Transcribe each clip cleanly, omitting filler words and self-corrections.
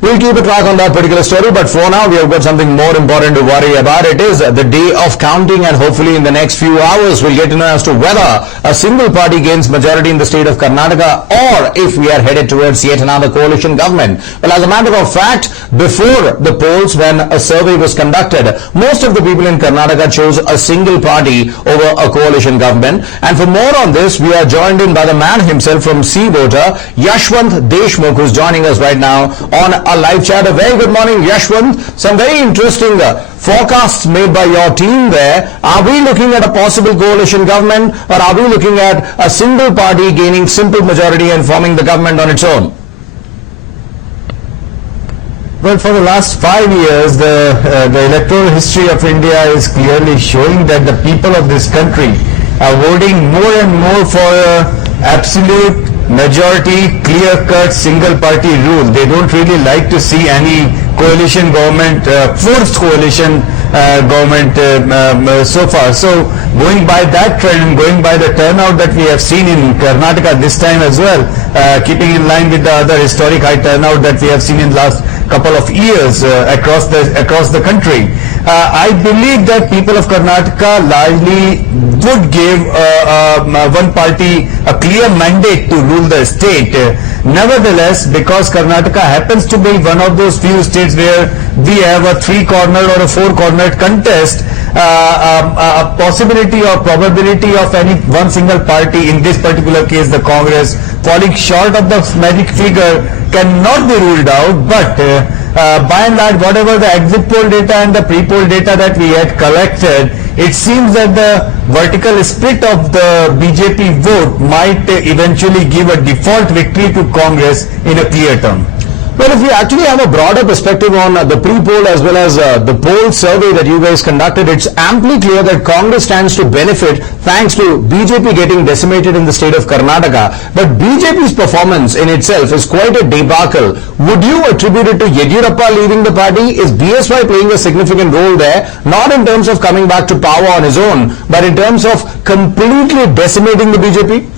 We'll keep a track on that particular story, but for now we have got something more important to worry about. It is the day of counting, and hopefully in the next few hours we'll get to know as to whether a single party gains majority in the state of Karnataka or if we are headed towards yet another coalition government. Well, as a matter of fact, before the polls, when a survey was conducted, most of the people in Karnataka chose a single party over a coalition government. And for more on this, we are joined in by the man himself from C Voter, Yashwant, who's joining us right now on a live chat. A very good morning, Yashwant. Some very interesting forecasts made by your team there. Are we looking at a possible coalition government, or are we looking at a single party gaining simple majority and forming the government on its own? Well, for the last 5 years, the electoral history of India is clearly showing that the people of this country are voting more and more for absolute majority, clear-cut, single-party rule. They don't really like to see any coalition government, forced coalition government so far. So going by that trend and going by the turnout that we have seen in Karnataka this time as well, keeping in line with the other historic high turnout that we have seen in the last couple of years across the country, I believe that people of Karnataka largely would give one party a clear mandate to rule the state. Nevertheless, because Karnataka happens to be one of those few states where we have a three-cornered or a four-cornered contest, a possibility or probability of any one single party, in this particular case the Congress, falling short of the magic figure cannot be ruled out. But by and large, whatever the exit poll data and the pre-poll data that we had collected, it seems that the vertical split of the BJP vote might eventually give a default victory to Congress in a clear term. Well, if we actually have a broader perspective on the pre-poll as well as the poll survey that you guys conducted, it's amply clear that Congress stands to benefit thanks to BJP getting decimated in the state of Karnataka. But BJP's performance in itself is quite a debacle. Would you attribute it to Yediyurappa leaving the party? Is BSY playing a significant role there? Not in terms of coming back to power on his own, but in terms of completely decimating the BJP?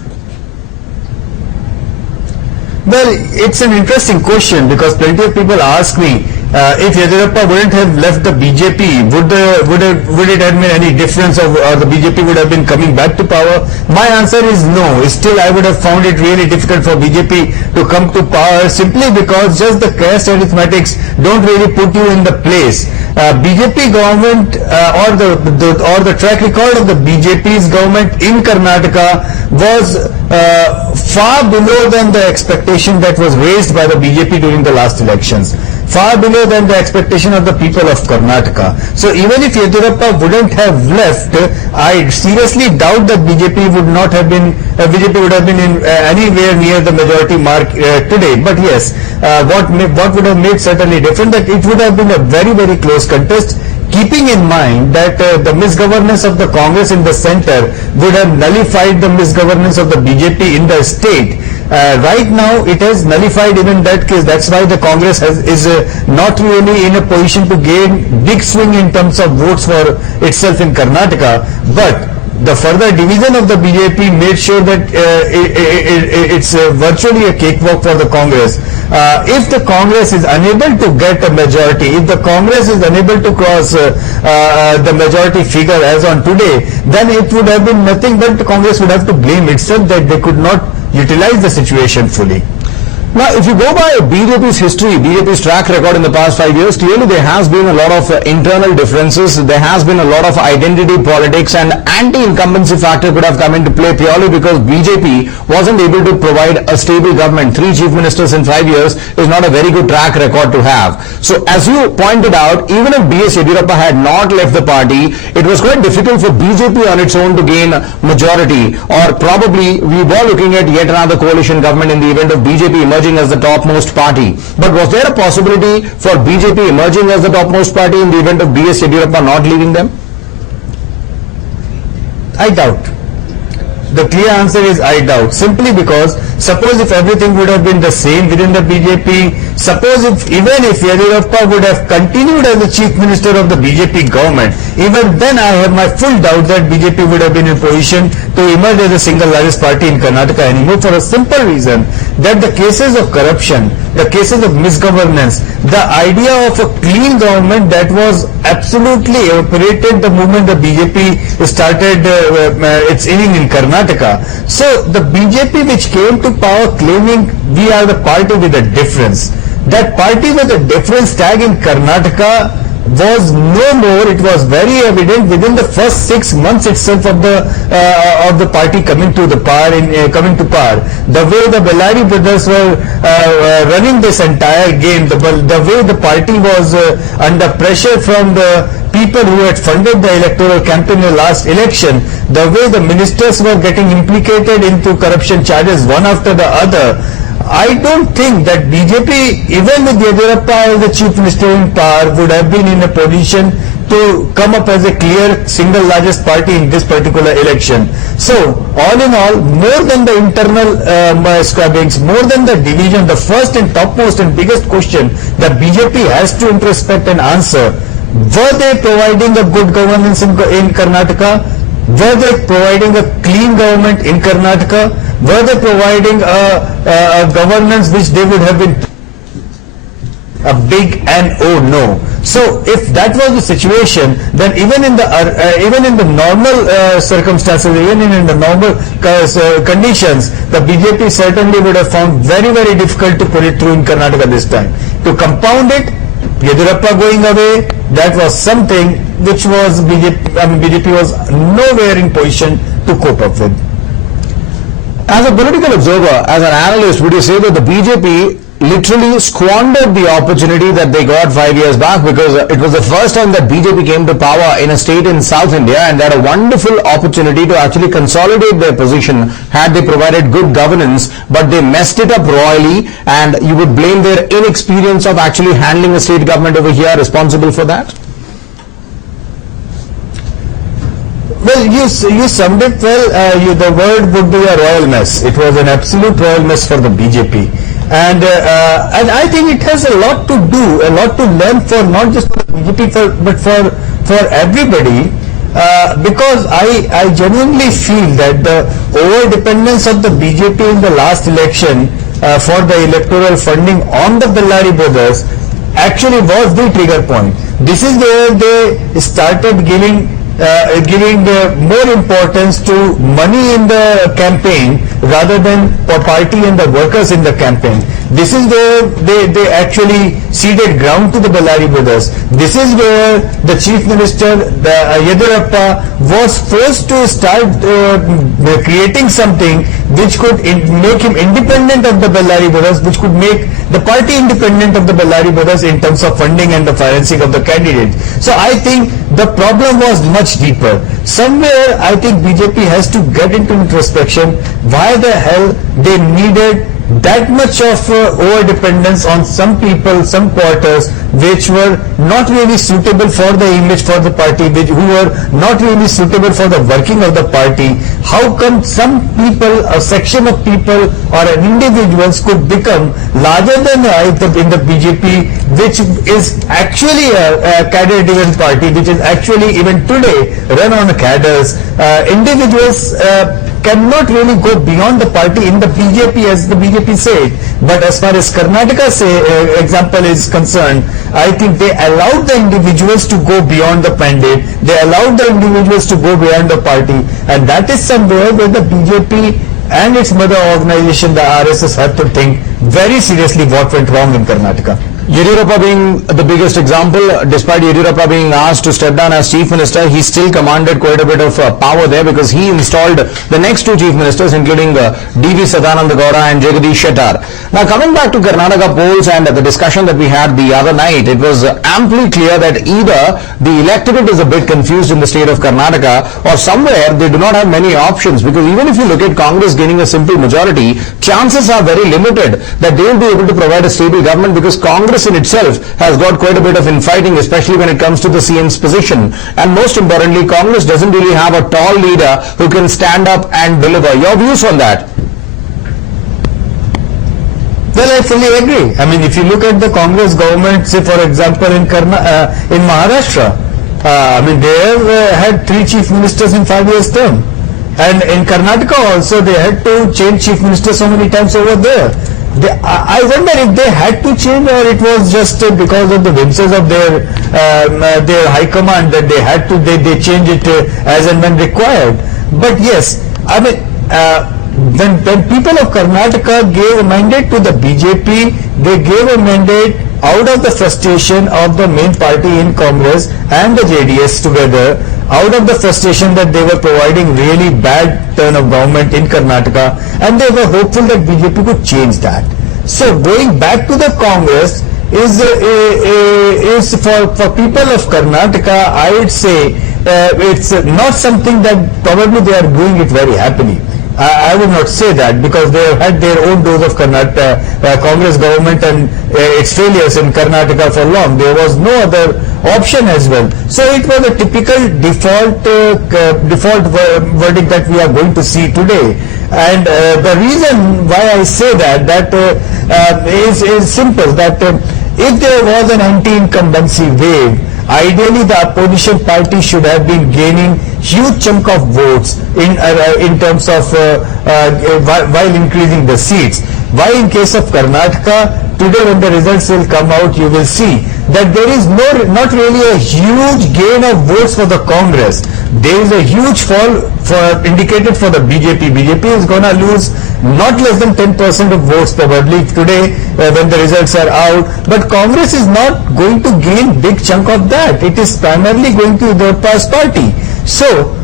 Well, it's an interesting question because plenty of people ask me if Yediyurappa wouldn't have left the BJP, would it have made any difference, or the BJP would have been coming back to power? My answer is no. Still, I would have found it really difficult for BJP to come to power simply because just the caste arithmetics don't really put you in the place. BJP government or the track record of the BJP's government in Karnataka was far below than the expectation that was raised by the BJP during the last elections, far below than the expectation of the people of Karnataka. So even if Yediyurappa wouldn't have left, I seriously doubt that BJP would have been in anywhere near the majority mark today. But yes, what would have made certainly different, that it would have been a very, very close contest, keeping in mind that the misgovernance of the Congress in the center would have nullified the misgovernance of the BJP in the state. Right now, it has nullified even that case. That's why the Congress is not really in a position to gain big swing in terms of votes for itself in Karnataka. But the further division of the BJP made sure that it's virtually a cakewalk for the Congress. If the Congress is unable to get a majority, if the Congress is unable to cross the majority figure as on today, then it would have been nothing but the Congress would have to blame itself that they could not utilize the situation fully. Now, if you go by BJP's history, BJP's track record in the past 5 years, clearly there has been a lot of internal differences. There has been a lot of identity politics, and anti-incumbency factor could have come into play purely because BJP wasn't able to provide a stable government. 3 chief ministers in 5 years is not a very good track record to have. So as you pointed out, even if B.S. Yediyurappa had not left the party, it was quite difficult for BJP on its own to gain majority, or probably we were looking at yet another coalition government in the event of BJP emerging as the topmost party. But was there a possibility for BJP emerging as the topmost party in the event of B.S. Yediyurappa not leaving them? I doubt. The clear answer is I doubt, simply because suppose if everything would have been the same within the BJP, Suppose even if Yadurappa would have continued as the chief minister of the BJP government, even then I have my full doubt that BJP would have been in position to emerge as the single largest party in Karnataka anymore, for a simple reason that the cases of corruption, the cases of misgovernance, the idea of a clean government, that was absolutely evaporated the moment the BJP started its inning in Karnataka. So the BJP which came to power claiming we are the party with a difference, that party with a difference tag in Karnataka was no more. It was very evident within the first 6 months itself of the party coming to power. The way the Bellary brothers were running this entire game, the way the party was under pressure from the people who had funded the electoral campaign in the last election, the way the ministers were getting implicated into corruption charges one after the other, I don't think that BJP, even with Yadurappa as the chief minister in power, would have been in a position to come up as a clear single largest party in this particular election. So, all in all, more than the internal scrubbings, more than the division, the first and topmost and biggest question that BJP has to introspect and answer: were they providing a good governance in Karnataka? Were they providing a clean government in Karnataka? Were they providing a governance which they would have been a big no? So if that was the situation, then even in the normal circumstances, even in the normal conditions, the BJP certainly would have found very, very difficult to pull it through in Karnataka this time. To compound it, Yadurappa going away, that was something which was BJP was nowhere in position to cope up with. As a political observer, as an analyst, would you say that the BJP literally squandered the opportunity that they got 5 years back, because it was the first time that BJP came to power in a state in South India, and they had a wonderful opportunity to actually consolidate their position had they provided good governance, but they messed it up royally, and you would blame their inexperience of actually handling a state government over here responsible for that? Well, you summed it well. The word would be a royal mess. It was an absolute royal mess for the BJP. And I think it has a lot to do, a lot to learn for not just for the BJP, but for everybody. Because I genuinely feel that the over-dependence of the BJP in the last election for the electoral funding on the Bellary brothers actually was the trigger point. This is where they started giving more importance to money in the campaign rather than for party and the workers in the campaign. This is where they actually ceded ground to the Bellary brothers. This is where the chief minister, Yadurappa, was forced to start creating something which could make him independent of the Bellary brothers, which could make the party independent of the Bellary brothers in terms of funding and the financing of the candidates. So I think the problem was much deeper. Somewhere I think BJP has to get into introspection why the hell they needed that much of over-dependence on some people, some quarters, which were not really suitable for the image for the party, who were not really suitable for the working of the party. How come some people, a section of people or an individuals could become larger than life in the BJP, which is actually a cadre-driven party, which is actually even today run on cadres. Individuals cannot really go beyond the party in the BJP, as the BJP said. But as far as Karnataka example is concerned, I think they allowed the individuals to go beyond the mandate. They allowed the individuals to go beyond the party, and that is somewhere where the BJP and its mother organization, the RSS, have to think very seriously what went wrong in Karnataka. Yadurappa being the biggest example, despite Yadurappa being asked to step down as chief minister, he still commanded quite a bit of power there, because he installed the next two chief ministers, including D.V. Sadananda Gaura and Jagadish Shettar. Now, coming back to Karnataka polls and the discussion that we had the other night, it was amply clear that either the electorate is a bit confused in the state of Karnataka, or somewhere they do not have many options, because even if you look at Congress gaining a simple majority, chances are very limited that they will be able to provide a stable government, because Congress in itself has got quite a bit of infighting, especially when it comes to the CM's position. And most importantly, Congress doesn't really have a tall leader who can stand up and deliver. Your views on that? Well, I fully agree. I mean, if you look at the Congress government, say for example in Maharashtra, I mean they have had 3 chief ministers in 5 years term, and in Karnataka also they had to change chief minister so many times over there. I wonder if they had to change, or it was just because of the whims of their high command that they had to they change it as and when required. But yes, I mean. When people of Karnataka gave a mandate to the BJP, they gave a mandate out of the frustration of the main party in Congress and the JDS together, out of the frustration that they were providing really bad turn of government in Karnataka, and they were hopeful that BJP could change that. So going back to the Congress is for people of Karnataka, I would say it's not something that probably they are doing it very happily. I would not say that, because they have had their own dose of Congress government and its failures in Karnataka for long. There was no other option as well. So it was a typical default verdict that we are going to see today. And the reason why I say that is simple, that if there was an anti-incumbency wave, ideally the opposition party should have been gaining huge chunk of votes in terms of while increasing the seats. Why in case of Karnataka, today when the results will come out, you will see that there is not really a huge gain of votes for the Congress. There is a huge fall indicated for the BJP. BJP is going to lose not less than 10% of votes probably today when the results are out. But Congress is not going to gain big chunk of that. It is primarily going to the past party. So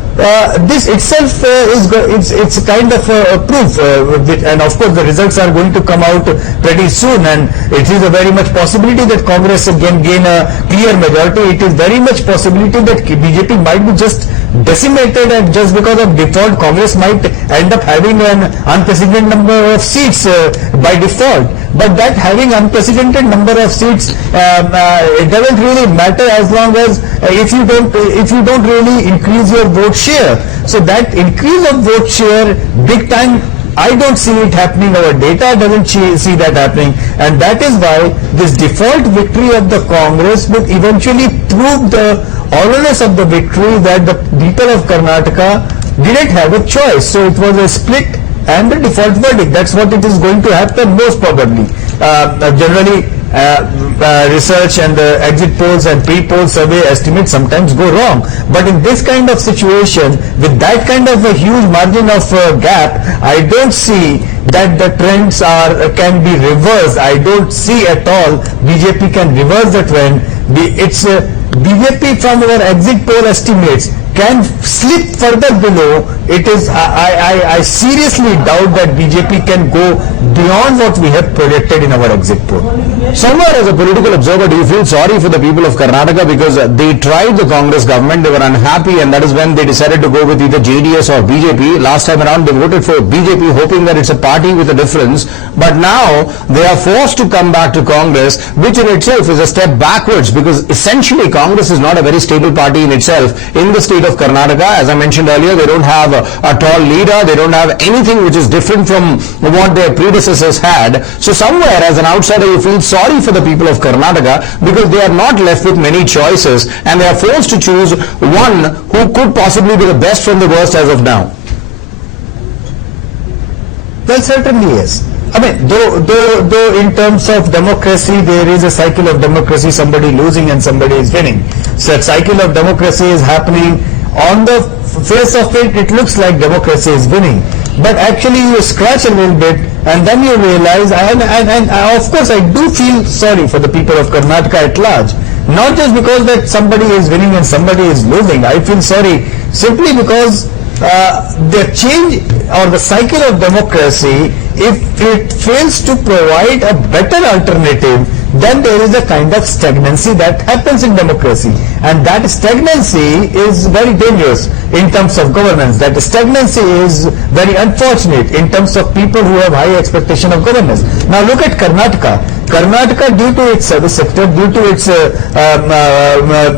this itself it's kind of a proof, and of course the results are going to come out pretty soon, and it is a very much possibility that Congress again gain a clear majority. It is very much possibility that BJP might be just decimated, and just because of default Congress might end up having an unprecedented number of seats by default. But that having unprecedented number of seats, it doesn't really matter as long as if you don't really increase your vote share. So that increase of vote share big time, I don't see it happening. Our data doesn't see that happening, and that is why this default victory of the Congress would eventually prove the hollowness of the victory, that the people of Karnataka didn't have a choice. So it was a split and the default verdict. That's what it is going to happen most probably. Generally, research and exit polls and pre-poll survey estimates sometimes go wrong. But in this kind of situation, with that kind of a huge margin of gap, I don't see that the trends can be reversed. I don't see at all BJP can reverse the trend. It's BJP from our exit poll estimates can slip further below. It is I seriously doubt that BJP can go beyond what we have projected in our exit poll. Somewhere as a political observer, do you feel sorry for the people of Karnataka, because they tried the Congress government, they were unhappy, and that is when they decided to go with either JDS or BJP. Last time around they voted for BJP hoping that it's a party with a difference, but now they are forced to come back to Congress, which in itself is a step backwards, because essentially Congress is not a very stable party in itself in the state of Karnataka. As I mentioned earlier, they don't have a tall leader, they don't have anything which is different from what their predecessors had. So somewhere as an outsider you feel sorry for the people of Karnataka, because they are not left with many choices and they are forced to choose one who could possibly be the best from the worst as of now. Well, certainly yes. I mean, though in terms of democracy, there is a cycle of democracy, somebody losing and somebody is winning. So that cycle of democracy is happening. On the face of it, it looks like democracy is winning. But actually you scratch a little bit and then you realize, and of course I do feel sorry for the people of Karnataka at large. Not just because that somebody is winning and somebody is losing. I feel sorry simply because the change or the cycle of democracy, if it fails to provide a better alternative, then there is a kind of stagnancy that happens in democracy, and that stagnancy is very dangerous in terms of governance. That stagnancy is very unfortunate in terms of people who have high expectation of governance. Now look at Karnataka. Karnataka, due to its service sector, due to its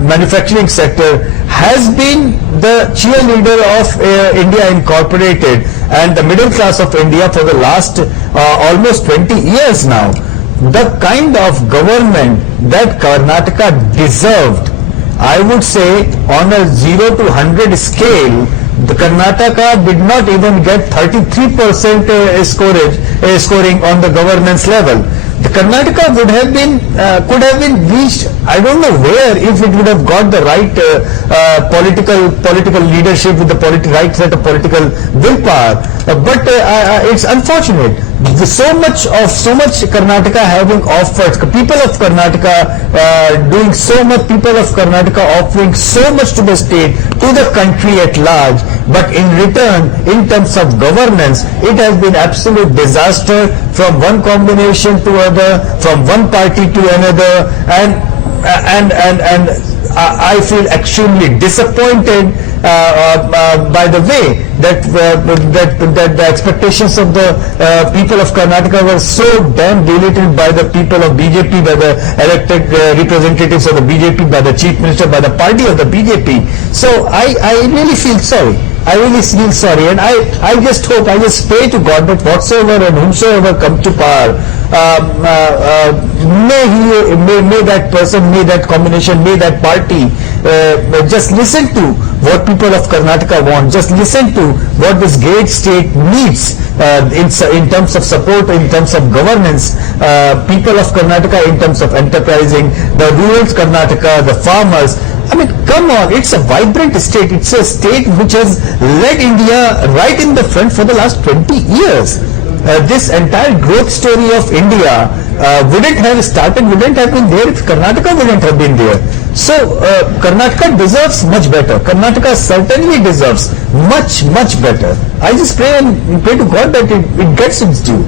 manufacturing sector, has been the cheerleader of India Incorporated and the middle class of India for the last almost 20 years now. The kind of government that Karnataka deserved, I would say, on a 0 to 100 scale, the Karnataka did not even get 33% scoring on the governance level. The Karnataka would have been could have been reached, I don't know where, if it would have got the right political leadership with the right set of political willpower. But it's unfortunate. So much Karnataka having offered, people of Karnataka doing so much, people of Karnataka offering so much to the state, to the country at large, but in return, in terms of governance, it has been absolute disaster from one combination to other, from one party to another, and I feel extremely disappointed by the way that the expectations of the people of Karnataka were so damn diluted by the people of BJP, by the elected representatives of the BJP, by the chief minister, by the party of the BJP. So I really feel sorry. I really feel sorry, and I just hope, I just pray to God that whatsoever and whomsoever come to power, may that person, may that combination, may that party just listen to what people of Karnataka want, just listen to what this great state needs in terms of support, in terms of governance, people of Karnataka in terms of enterprising, the rural Karnataka, the farmers. I mean, come on, it's a vibrant state. It's a state which has led India right in the front for the last 20 years. This entire growth story of India wouldn't have started, wouldn't have been there if Karnataka wouldn't have been there. So, Karnataka deserves much better. Karnataka certainly deserves much better. I just pray to God that it gets its due.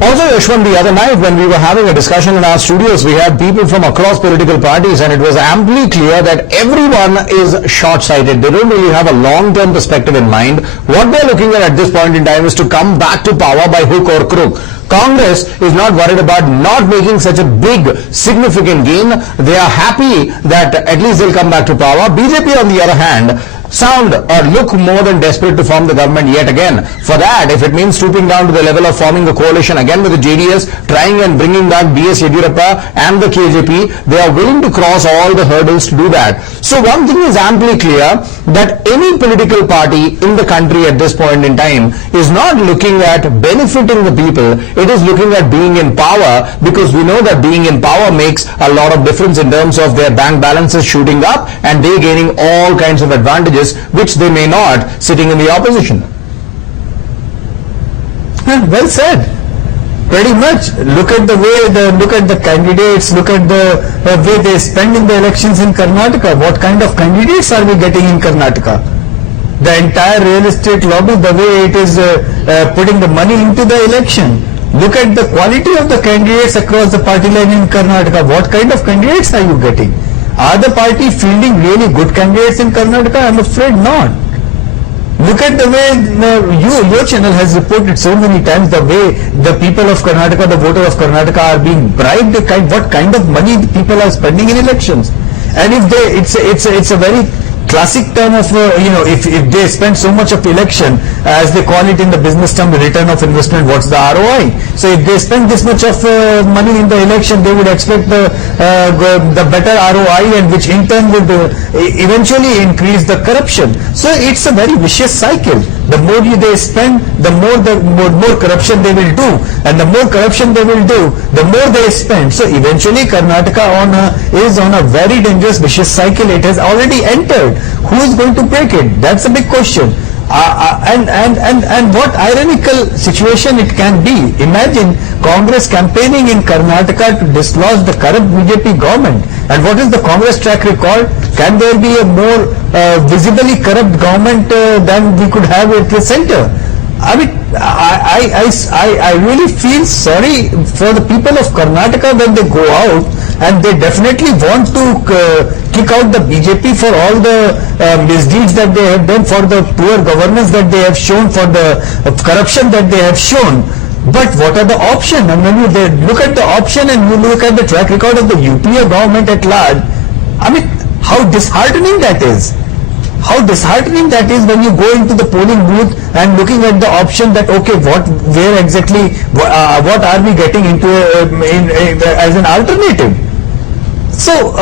Also, Yashwant, the other night when we were having a discussion in our studios, we had people from across political parties, and it was amply clear that everyone is short-sighted. They don't really have a long-term perspective in mind. What they're looking at this point in time is to come back to power by hook or crook. Congress is not worried about not making such a big, significant gain. They are happy that at least they'll come back to power. BJP, on the other hand, sound or look more than desperate to form the government yet again. For that, if it means stooping down to the level of forming a coalition again with the JDS, trying and bringing back BS Yediyurappa and the KJP, they are willing to cross all the hurdles to do that. So one thing is amply clear, that any political party in the country at this point in time is not looking at benefiting the people, it is looking at being in power, because we know that being in power makes a lot of difference in terms of their bank balances shooting up and they gaining all kinds of advantages which they may not sitting in the opposition. Well said. Pretty much. Look at the candidates. Look at the way they spend in the elections in Karnataka. What kind of candidates are we getting in Karnataka? The entire real estate lobby, the way it is putting the money into the election. Look at the quality of the candidates across the party line in Karnataka. What kind of candidates are you getting? Are the party fielding really good candidates in Karnataka? I'm afraid not. Look at the way your channel has reported so many times, the way the people of Karnataka, the voter of Karnataka are being bribed, what kind of money people are spending in elections. And if it's a very classic term of, if they spend so much of election, as they call it in the business term, the return of investment, what's the ROI? So if they spend this much of money in the election, they would expect the better ROI, and which in turn would eventually increase the corruption. So it's a very vicious cycle. The more they spend, the more corruption they will do, and the more corruption they will do, the more they spend. So eventually Karnataka is on a very dangerous vicious cycle. It has already entered. Who is going to break it? That's a big question. And what ironical situation it can be. Imagine Congress campaigning in Karnataka to dislodge the corrupt BJP government. And what is the Congress track record? Can there be a more visibly corrupt government than we could have at the center? I mean, I really feel sorry for the people of Karnataka when they go out, and they definitely want to kick out the BJP for all the misdeeds that they have done, for the poor governance that they have shown, for the corruption that they have shown. But what are the options? And when you look at the option and you look at the track record of the UPA government at large, I mean, how disheartening that is. How disheartening that is when you go into the polling booth and looking at the option that, okay, where exactly, what are we getting into as an alternative? So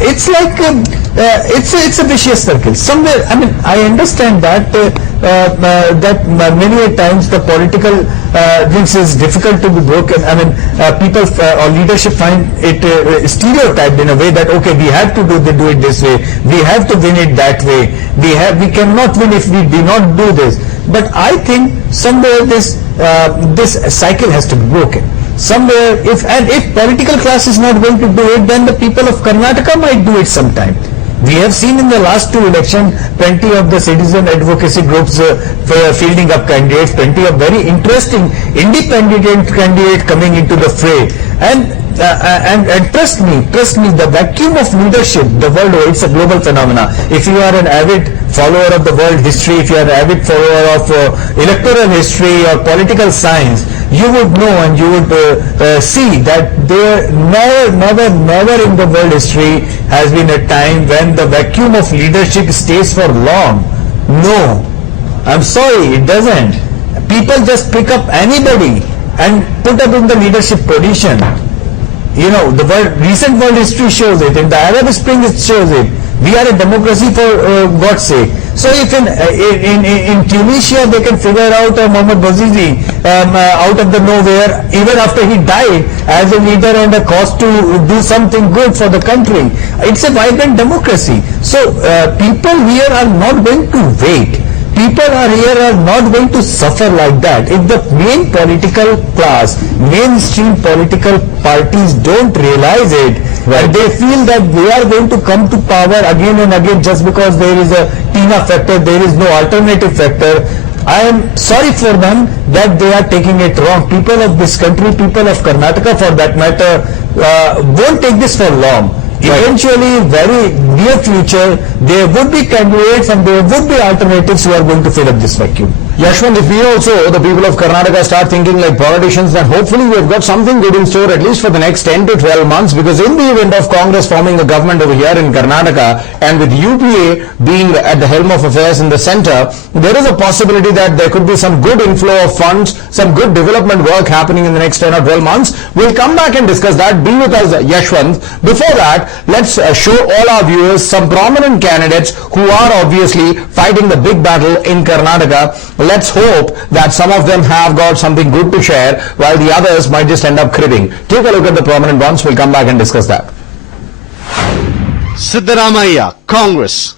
it's like it's a vicious circle. Somewhere, I mean, I understand that that many a times the political this is difficult to be broken. I mean, people or leadership find it stereotyped in a way that, okay, we have to do it this way, we have to win it that way, we cannot win if we do not do this. But I think somewhere this cycle has to be broken. Somewhere, if political class is not going to do it, then the people of Karnataka might do it sometime. We have seen in the last two elections plenty of the citizen advocacy groups fielding up candidates, plenty of very interesting independent candidates coming into the fray. And trust me, the vacuum of leadership, the world, it's a global phenomena. If you are an avid follower of the world history, if you are an avid follower of electoral history or political science, you would know and you would see that there never in the world history has been a time when the vacuum of leadership stays for long. No, I'm sorry, it doesn't. People just pick up anybody and put up in the leadership position. You know, the recent world history shows it. In the Arab Spring, it shows it. We are a democracy for God's sake. So if in Tunisia they can figure out Mohammad Bouazizi out of the nowhere, even after he died, as a leader and a cause to do something good for the country, it's a vibrant democracy. So people here are not going to wait. People here are not going to suffer like that. If the main political class, mainstream political parties don't realize it, right, and they feel that they are going to come to power again and again just because there is a Tina factor, there is no alternative factor, I am sorry for them that they are taking it wrong. People of this country, people of Karnataka for that matter, won't take this for long. Eventually, very near future, there would be candidates and there would be alternatives who are going to fill up this vacuum. Yashwant, if we also, the people of Karnataka, start thinking like politicians, then hopefully we've got something good in store at least for the next 10 to 12 months, because in the event of Congress forming a government over here in Karnataka and with UPA being at the helm of affairs in the center, there is a possibility that there could be some good inflow of funds, some good development work happening in the next 10 or 12 months. We'll come back and discuss that. Be with us, Yashwant. Before that, let's show all our viewers some prominent candidates who are obviously fighting the big battle in Karnataka. Let's hope that some of them have got something good to share, while the others might just end up cribbing. Take a look at the prominent ones. We'll come back and discuss that. Siddaramaiah, Congress.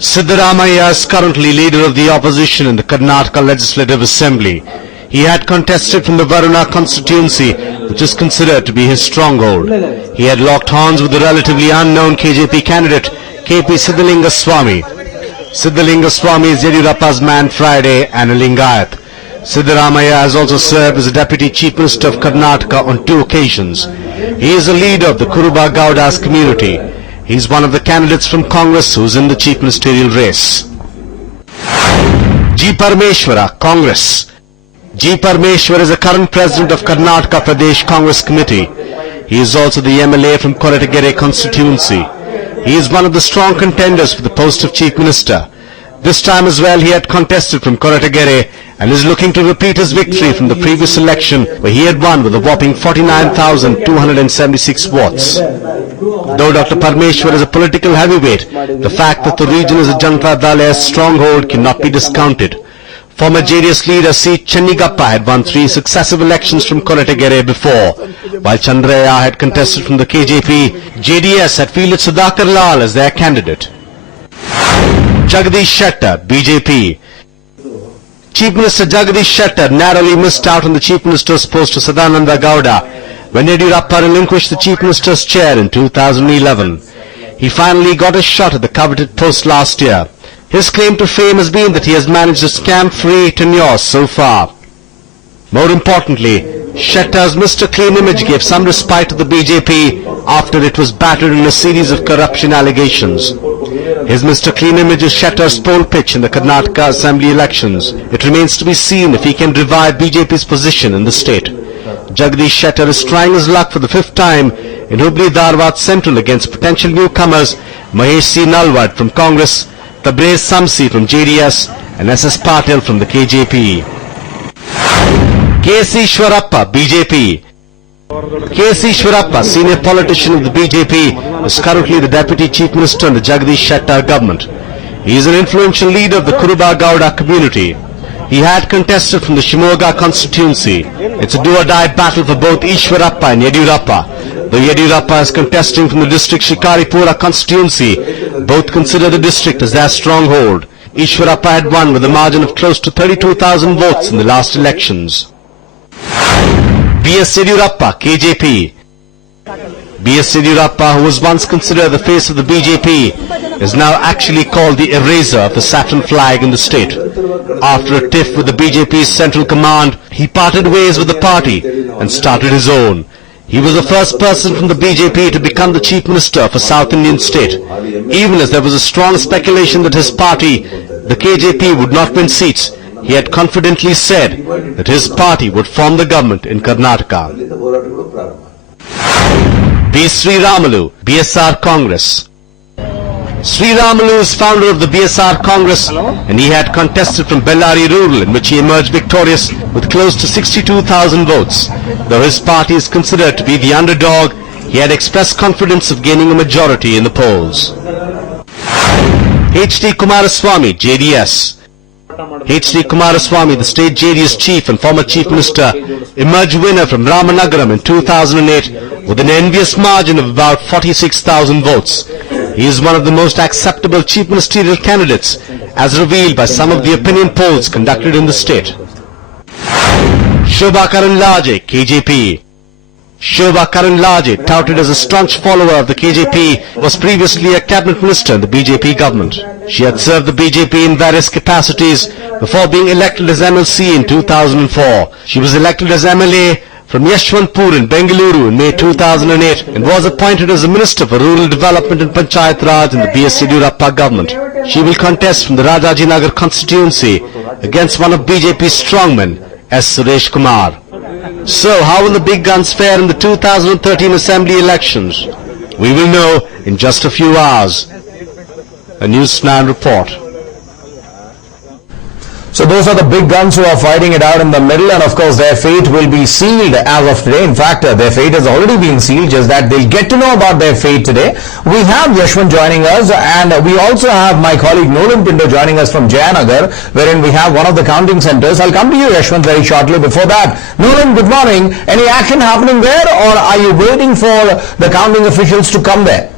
Siddaramaiah is currently leader of the opposition in the Karnataka Legislative Assembly. He had contested from the Varuna constituency, which is considered to be his stronghold. He had locked horns with the relatively unknown KJP candidate, KP Siddhalinga Swami is Yediyurappa's man Friday and a Lingayat. Siddaramaiah has also served as a Deputy Chief Minister of Karnataka on 2 occasions. He is a leader of the Kuruba Gowdas community. He is one of the candidates from Congress who is in the Chief Ministerial race. G. Parameshwara, Congress. G. Parameshwar is the current President of Karnataka Pradesh Congress Committee. He is also the MLA from Koratagere constituency. He is one of the strong contenders for the post of Chief Minister. This time as well he had contested from Koratagere and is looking to repeat his victory from the previous election, where he had won with a whopping 49,276 votes. Though Dr. Parameshwar is a political heavyweight, the fact that the region is a Janata Dal's stronghold cannot be discounted. Former JDS leader C. Chennigappa had won 3 successive elections from Koratagere before, while Chandraya had contested from the KJP. JDS had fielded Sudhakar Lal as their candidate. Jagdish Shettar, BJP. Chief Minister Jagdish Shettar narrowly missed out on the Chief Minister's post to Sadananda Gowda when Yediyurappa relinquished the Chief Minister's chair in 2011. He finally got a shot at the coveted post last year. His claim to fame has been that he has managed a scam-free tenure so far. More importantly, Shettar's Mr. Clean image gave some respite to the BJP after it was battered in a series of corruption allegations. His Mr. Clean image is Shettar's poll pitch in the Karnataka Assembly elections. It remains to be seen if he can revive BJP's position in the state. Jagdish Shettar is trying his luck for the fifth time in Hubli-Dharwad Central against potential newcomers Mahesh C. Nalwad from Congress, Tabrez Samsi from JDS and S.S. Patil from the KJP. K.S. Ishwarappa, BJP. K.S. Ishwarappa, senior politician of the BJP, is currently the Deputy Chief Minister in the Jagdish Shettar government. He is an influential leader of the Kuruba Gowda community. He had contested from the Shimoga constituency. It's a do-or-die battle for both Ishwarappa and Yediyurappa. Though Yediyurappa is contesting from the district Shikaripura constituency, both consider the district as their stronghold. Ishwarappa had won with a margin of close to 32,000 votes in the last elections. B.S. Yediyurappa, KJP. B.S. Yediyurappa, who was once considered the face of the BJP, is now actually called the eraser of the saffron flag in the state. After a tiff with the BJP's central command, he parted ways with the party and started his own. He was the first person from the BJP to become the Chief Minister of a South Indian state, even as there was a strong speculation that his party, the KJP, would not win seats. He had confidently said that his party would form the government in Karnataka. B. Sri Ramalu, BSR Congress. Sri Ramalu is founder of the BSR Congress and he had contested from Bellary Rural, in which he emerged victorious with close to 62,000 votes. Though his party is considered to be the underdog, he had expressed confidence of gaining a majority in the polls. H.D. Kumaraswamy, JDS. H.D. Kumaraswamy, the state JDS chief and former chief minister, emerged winner from Ramanagaram in 2008 with an envious margin of about 46,000 votes. He is one of the most acceptable chief ministerial candidates, as revealed by some of the opinion polls conducted in the state. Shobha Karanlaje, KJP. Shobha Karanlaje, touted as a staunch follower of the KJP, was previously a cabinet minister in the BJP government. She had served the BJP in various capacities before being elected as MLC in 2004. She was elected as MLA from Yashwantpur in Bengaluru in May 2008 and was appointed as a Minister for Rural Development and Panchayat Raj in the B.S. Yediyurappa government. She will contest from the Rajajinagar constituency against one of BJP's strongmen, S. Suresh Kumar. So, how will the big guns fare in the 2013 Assembly elections? We will know in just a few hours. A News 9 report. So those are the big guns who are fighting it out in the middle, and of course their fate will be sealed as of today. In fact, their fate has already been sealed, just that they'll get to know about their fate today. We have Yashwant joining us, and we also have my colleague Nolan Pindo joining us from Jayanagar, wherein we have one of the counting centers. I'll come to you, Yashwant, very shortly. Before that, Nolan, good morning. Any action happening there, or are you waiting for the counting officials to come there?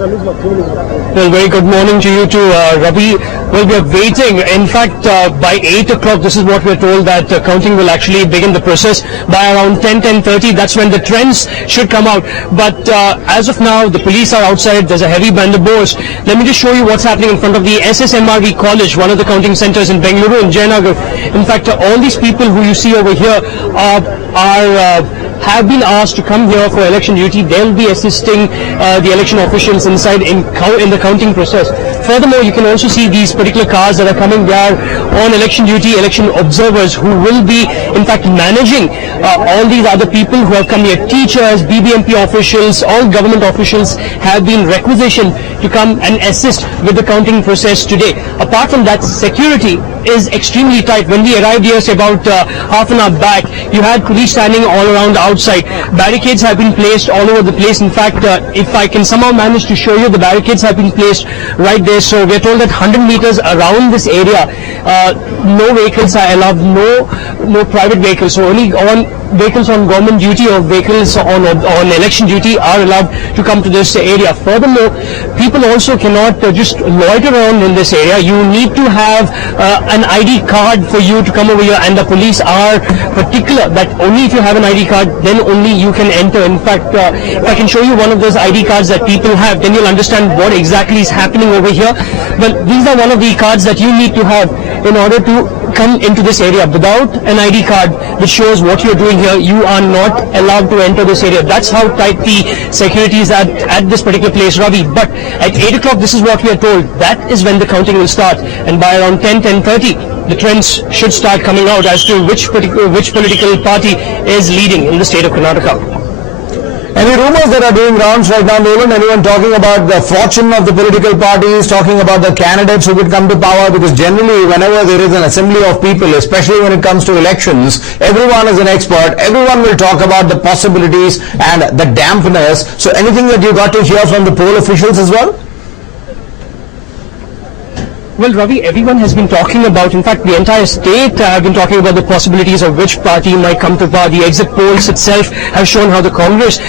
Well, very good morning to you too, Ravi. Well, we are waiting. In fact, by 8 o'clock, this is what we're told, that counting will actually begin the process. By around 10:30, that's when the trends should come out. But as of now, the police are outside. There's a heavy bandobast. Let me just show you what's happening in front of the SSMRV College, one of the counting centers in Bengaluru and Jayanagar. In fact, all these people who you see over here have been asked to come here for election duty. They'll be assisting the election officials inside in the counting process. Furthermore, you can also see these particular cars that are coming there on election duty, election observers who will be in fact managing all these other people who have come here. Teachers, BBMP officials, all government officials have been requisitioned to come and assist with the counting process today. Apart from that, security is extremely tight. When we arrived here, say about half an hour back, you had police standing all around outside. Barricades have been placed all over the place. In fact, if I can somehow manage to show you, the barricades have been placed right there. So we're told that 100 meters around this area, no vehicles are allowed, no private vehicles. So only on vehicles on government duty or vehicles on election duty are allowed to come to this area. Furthermore, people also cannot just loiter around in this area. You need to have an ID card for you to come over here, and the police are particular that only if you have an ID card, then only you can enter. In fact, if I can show you one of those ID cards that people have, then you'll understand what exactly is happening over here. Well, these are one of the cards that you need to have in order to come into this area. Without an ID card which shows what you're doing here, you are not allowed to enter this area. That's how tight the security is at this particular place, Ravi. But at 8 o'clock, this is what we are told. That is when the counting will start. And by around 10:30, the trends should start coming out as to which political party is leading in the state of Karnataka. Any rumors that are doing rounds right now, Nolan? Anyone talking about the fortune of the political parties, talking about the candidates who would come to power? Because generally, whenever there is an assembly of people, especially when it comes to elections, everyone is an expert. Everyone will talk about the possibilities and the dampness. So anything that you got to hear from the poll officials as well? Well, Ravi, everyone has been talking about, in fact, the entire state have been talking about the possibilities of which party might come to power. The exit polls itself have shown how the Congress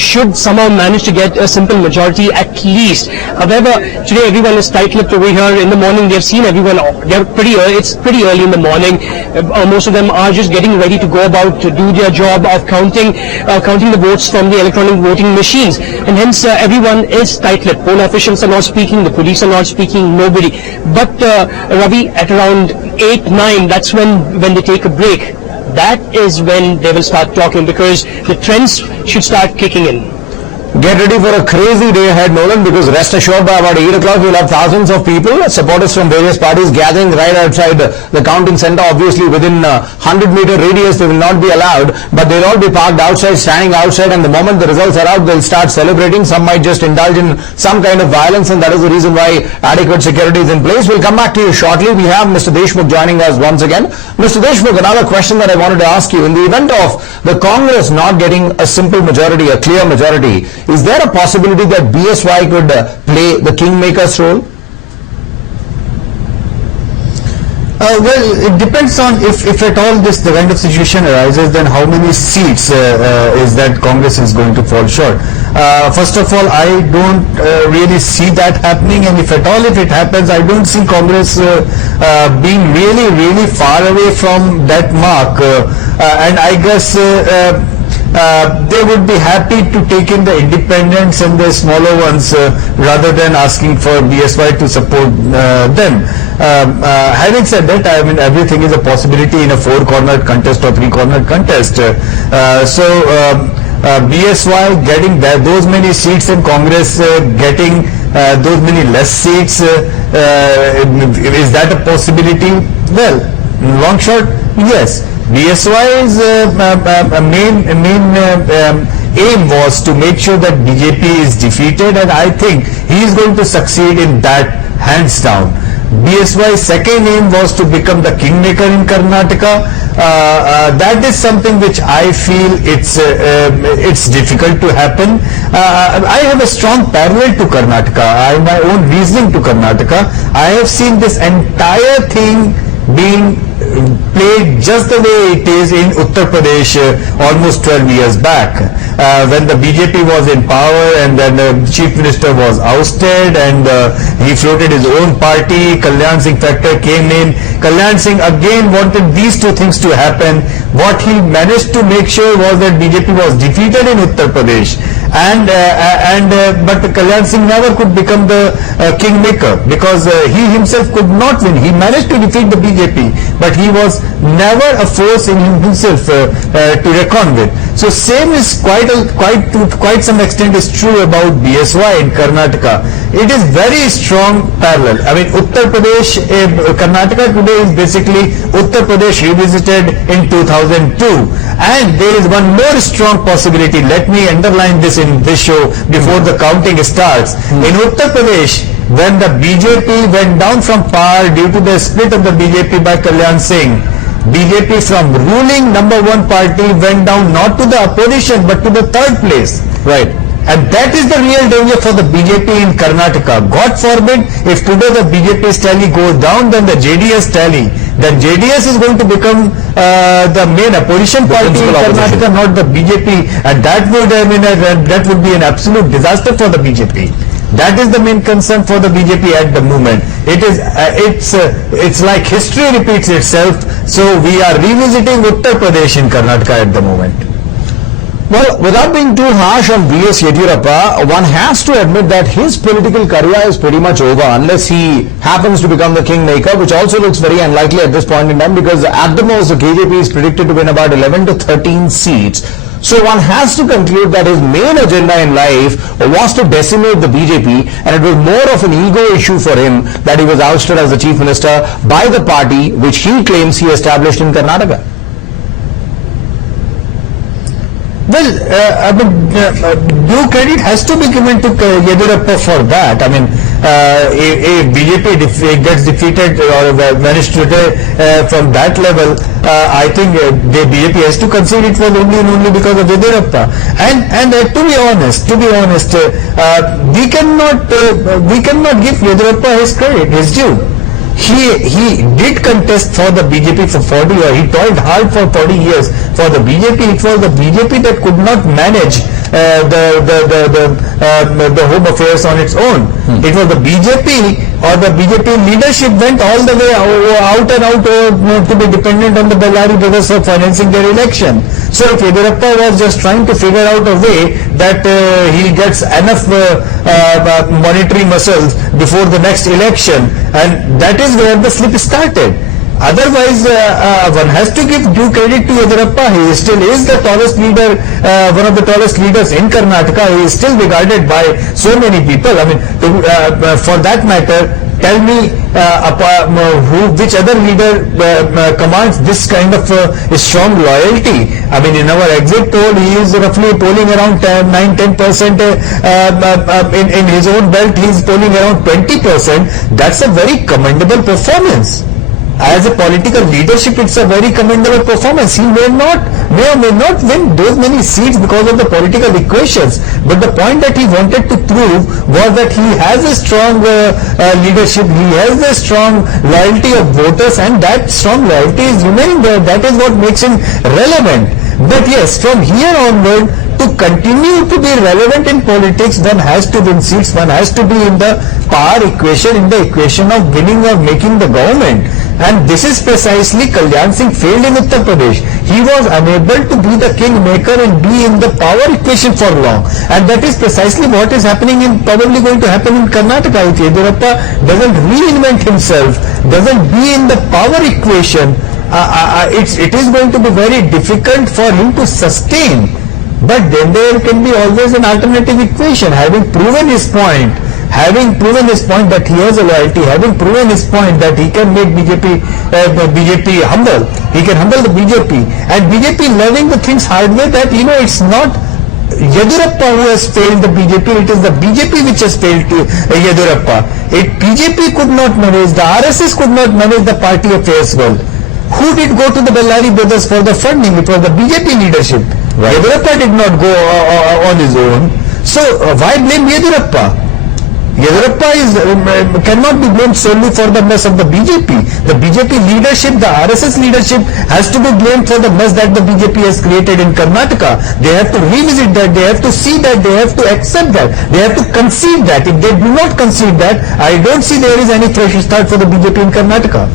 should somehow manage to get a simple majority at least. However, today everyone is tight-lipped over here. In the morning, they've seen everyone, they're pretty early, it's pretty early in the morning. Most of them are just getting ready to go about to do their job of counting the votes from the electronic voting machines. And hence, everyone is tight-lipped. Poll officials are not speaking, the police are not speaking, nobody. But Ravi, at around 8-9, that's when they take a break. That is when they will start talking, because the trends should start kicking in. Get ready for a crazy day ahead, Nolan, because rest assured by about 8 o'clock you'll have thousands of people, supporters from various parties gathering right outside the counting center. Obviously within 100-meter radius they will not be allowed, but they'll all be parked outside, standing outside, and the moment the results are out they'll start celebrating. Some might just indulge in some kind of violence, and that is the reason why adequate security is in place. We'll come back to you shortly. We have Mr. Deshmukh joining us once again. Mr. Deshmukh, another question that I wanted to ask you. In the event of the Congress not getting a simple majority, a clear majority, is there a possibility that BSY could play the kingmaker's role? Well, it depends on if at all the kind of situation arises, then how many seats is that Congress is going to fall short. First of all, I don't really see that happening, and if at all if it happens, I don't see Congress being really far away from that mark, and I guess they would be happy to take in the independents and the smaller ones rather than asking for BSY to support them. Having said that, I mean, everything is a possibility in a four-cornered contest or three-cornered contest. BSY getting those many seats in Congress, getting those many less seats, is that a possibility? Well, long shot, yes. BSY's main aim was to make sure that BJP is defeated, and I think he is going to succeed in that hands down. BSY's second aim was to become the kingmaker in Karnataka. That is something which I feel it's difficult to happen. I have a strong parallel to Karnataka. I have my own reasoning to Karnataka. I have seen this entire thing being played just the way it is in Uttar Pradesh almost 12 years back, when the BJP was in power and then the chief minister was ousted and he floated his own party. Kalyan Singh factor came in. Kalyan Singh again wanted these two things to happen. What he managed to make sure was that BJP was defeated in Uttar Pradesh, but Kalyan Singh never could become the kingmaker because he himself could not win. He managed to defeat the BJP, but he was never a force in himself to reckon with. So same is quite some extent is true about BSY in Karnataka. It is very strong parallel. I mean, Uttar Pradesh, Karnataka today is basically Uttar Pradesh revisited in 2002. And there is one more strong possibility. Let me underline this in this show before the counting starts. In Uttar Pradesh, when the BJP went down from power due to the split of the BJP by Kalyan Singh, BJP from ruling number one party went down not to the opposition but to the third place. Right. And that is the real danger for the BJP in Karnataka. God forbid if today the BJP's tally goes down, then the JDS tally that JDS is going to become the main opposition party in principal opposition. Karnataka, not the BJP, and that would be an absolute disaster for the BJP. That is the main concern for the BJP at the moment. It's like history repeats itself. So we are revisiting Uttar Pradesh in Karnataka at the moment. Well, without being too harsh on B.S. Yediyurappa, one has to admit that his political career is pretty much over unless he happens to become the kingmaker, which also looks very unlikely at this point in time because at the most the KJP is predicted to win about 11 to 13 seats. So one has to conclude that his main agenda in life was to decimate the BJP, and it was more of an ego issue for him that he was ousted as the chief minister by the party which he claims he established in Karnataka. Well, due credit has to be given to Yediyurappa for that. I mean, if BJP gets defeated or vanished today from that level, I think the BJP has to concede it was only and only because of Yediyurappa. And to be honest, we cannot give Yediyurappa his credit, his due. He did contest for the BJP for 40 years. He toiled hard for 40 years for the BJP. It was the BJP that could not manage the home affairs on its own. It was the BJP or the BJP leadership went all the way out and out to be dependent on the Bellary brothers for financing their election. So if Yediyurappa was just trying to figure out a way that he gets enough monetary muscles before the next election, and that is where the slip started. Otherwise, one has to give due credit to Yediyurappa. He still is the tallest leader, one of the tallest leaders in Karnataka. He is still regarded by so many people. I mean, for that matter, tell me which other leader commands this kind of strong loyalty. I mean, in our exit poll, he is roughly polling around 9-10%. In his own belt, he is polling around 20%. That's a very commendable performance. As a political leadership, it's a very commendable performance. He may or may not win those many seats because of the political equations. But the point that he wanted to prove was that he has a strong leadership, he has a strong loyalty of voters, and that strong loyalty is remaining there. That is what makes him relevant. But yes, from here onward, to continue to be relevant in politics, one has to win seats, one has to be in the power equation, in the equation of winning or making the government. And this is precisely Kalyan Singh failed in Uttar Pradesh. He was unable to be the kingmaker and be in the power equation for long. And that is precisely what is happening probably going to happen in Karnataka. If Yediyurappa doesn't reinvent himself, doesn't be in the power equation, it is going to be very difficult for him to sustain. But then there can be always an alternative equation. Having proven his point that he has a loyalty, having proven his point that he can make BJP humble, he can humble the BJP, and BJP learning the things hard way that, it's not Yediyurappa who has failed the BJP, it is the BJP which has failed to Yediyurappa. BJP could not manage, the RSS could not manage the party affairs well. Who did go to the Bellary brothers for the funding? It was the BJP leadership. Right. Yediyurappa did not go on his own. So why blame Yediyurappa? Yediyurappa cannot be blamed solely for the mess of the BJP. The BJP leadership, the RSS leadership has to be blamed for the mess that the BJP has created in Karnataka. They have to revisit that, they have to see that, they have to accept that, they have to concede that. If they do not concede that, I don't see there is any fresh start for the BJP in Karnataka.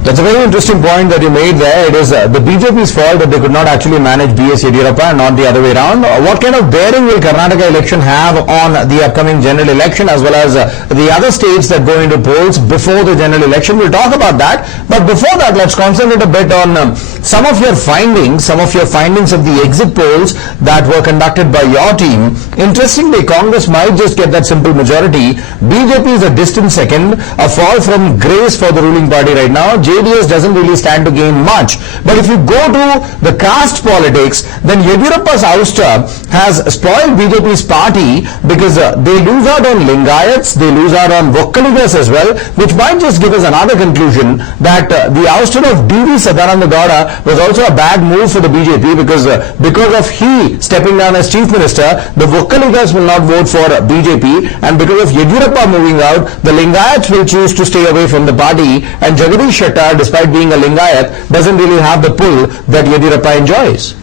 That's a very interesting point that you made there. It is the BJP's fault that they could not actually manage B.S. Yediyurappa and not the other way around. What kind of bearing will Karnataka election have on the upcoming general election as well as the other states that go into polls before the general election? We'll talk about that. But before that, let's concentrate a bit on some of your findings of the exit polls that were conducted by your team. Interestingly, Congress might just get that simple majority. BJP is a distant second, a fall from grace for the ruling party right now. JDS doesn't really stand to gain much. But if you go to the caste politics, then Yediyurappa's ouster has spoiled BJP's party because they lose out on Lingayats, they lose out on Vokkaligas as well, which might just give us another conclusion that the ouster of D.V. Sadananda Gowda was also a bad move for the BJP because of he stepping down as chief minister, the Vokkaligas will not vote for BJP, and because of Yediyurappa moving out, the Lingayats will choose to stay away from the party, and Jagadish Shettar Shettar, despite being a Lingayat, doesn't really have the pull that Yediyurappa enjoys.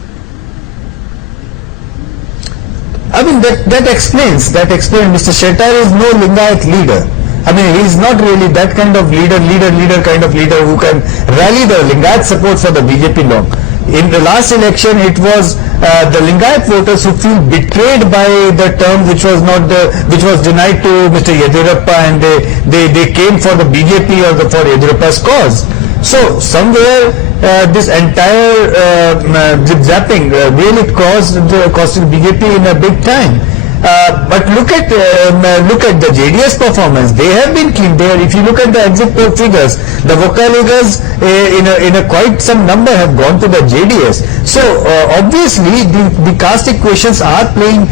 I mean, that explains Mr. Shettar is no Lingayat leader. I mean, he is not really that kind of leader kind of leader who can rally the Lingayat support for the BJP long. In the last election, it was the Lingayat voters who feel betrayed by the term which was denied to Mr. Yediyurappa, and they came for the BJP or for Yediyurappa's cause. So somewhere this entire zip-zapping really cost the BJP in a big time. But look at the JDS performance. They have been clean there. If you look at the exit poll figures, the Vocaligas in a quite some number have gone to the JDS. So obviously the caste equations are playing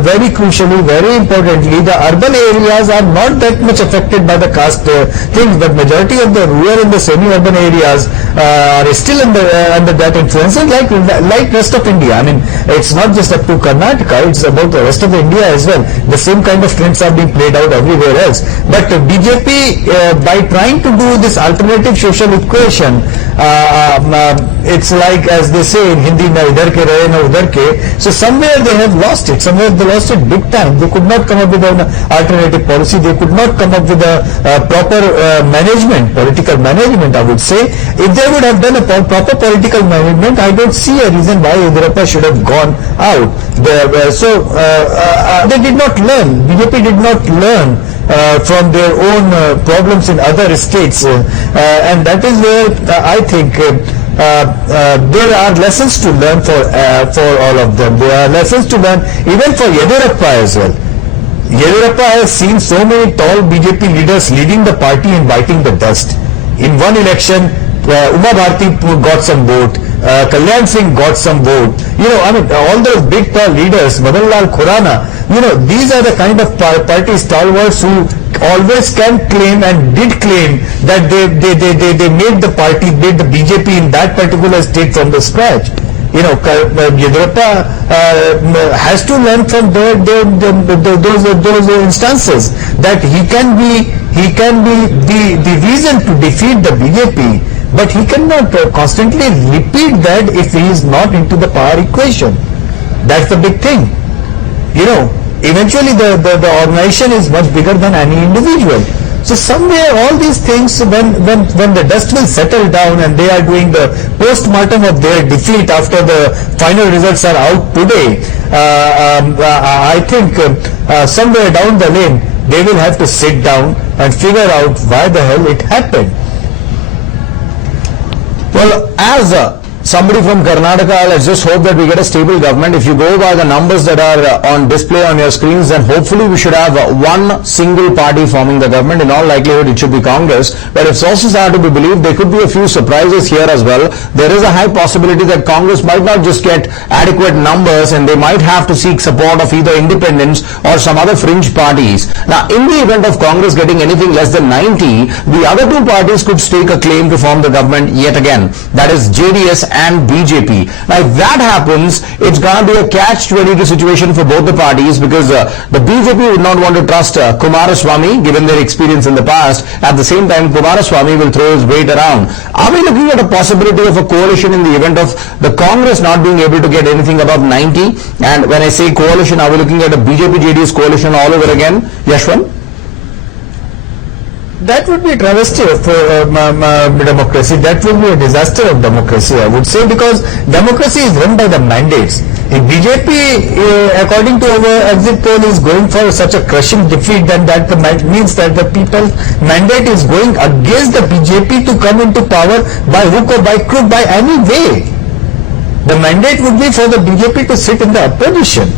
very crucially, very importantly. The urban areas are not that much affected by the caste things, but majority of the rural and the semi-urban areas are still under that influence, like rest of India. I mean, it's not just up to Karnataka; it's about the rest of India as well. The same kind of trends are being played out everywhere else. But BJP, by trying to do this alternative social equation, it's like, as they say in Hindi, na idhar ke rahe na udhar ke. So somewhere they have lost it. Somewhere they lost it big time. They could not come up with an alternative policy. They could not come up with a proper management, political management, I would say. If they would have done a proper political management, I don't see a reason why Yediyurappa should have gone out. They did not learn. BJP did not learn from their own problems in other states, and that is where I think there are lessons to learn for all of them. There are lessons to learn even for Yediyurappa as well. Yediyurappa has seen so many tall BJP leaders leaving the party and biting the dust. In one election, Uma Bharti got some vote, Kalyan Singh got some vote. I mean, all those big tall leaders, Madan Lal Khurana, these are the kind of party stalwarts who always can claim and did claim that they made the party, made the BJP in that particular state from the scratch. Yediyurappa has to learn from those instances that he can be the reason to defeat the BJP, but he cannot constantly repeat that if he is not into the power equation. That's the big thing. Eventually the organization is much bigger than any individual. So somewhere all these things, when the dust will settle down and they are doing the post-mortem of their defeat after the final results are out today, I think somewhere down the lane they will have to sit down and figure out why the hell it happened. Well, as somebody from Karnataka, let's just hope that we get a stable government. If you go by the numbers that are on display on your screens, then hopefully we should have one single party forming the government. In all likelihood, it should be Congress. But if sources are to be believed, there could be a few surprises here as well. There is a high possibility that Congress might not just get adequate numbers, and they might have to seek support of either independents or some other fringe parties. Now, in the event of Congress getting anything less than 90, the other two parties could stake a claim to form the government yet again. That is JDS and BJP. Now, if that happens, it's going to be a catch-22 situation for both the parties, because the BJP would not want to trust Kumaraswamy, given their experience in the past. At the same time, Kumaraswamy will throw his weight around. Are we looking at a possibility of a coalition in the event of the Congress not being able to get anything above 90? And when I say coalition, are we looking at a BJP-JDS coalition all over again? Yashwant? That would be a travesty of democracy. That would be a disaster of democracy, I would say, because democracy is run by the mandates. If BJP, according to our exit poll, is going for such a crushing defeat, then that means that the people's mandate is going against the BJP to come into power by hook or by crook, by any way. The mandate would be for the BJP to sit in the opposition.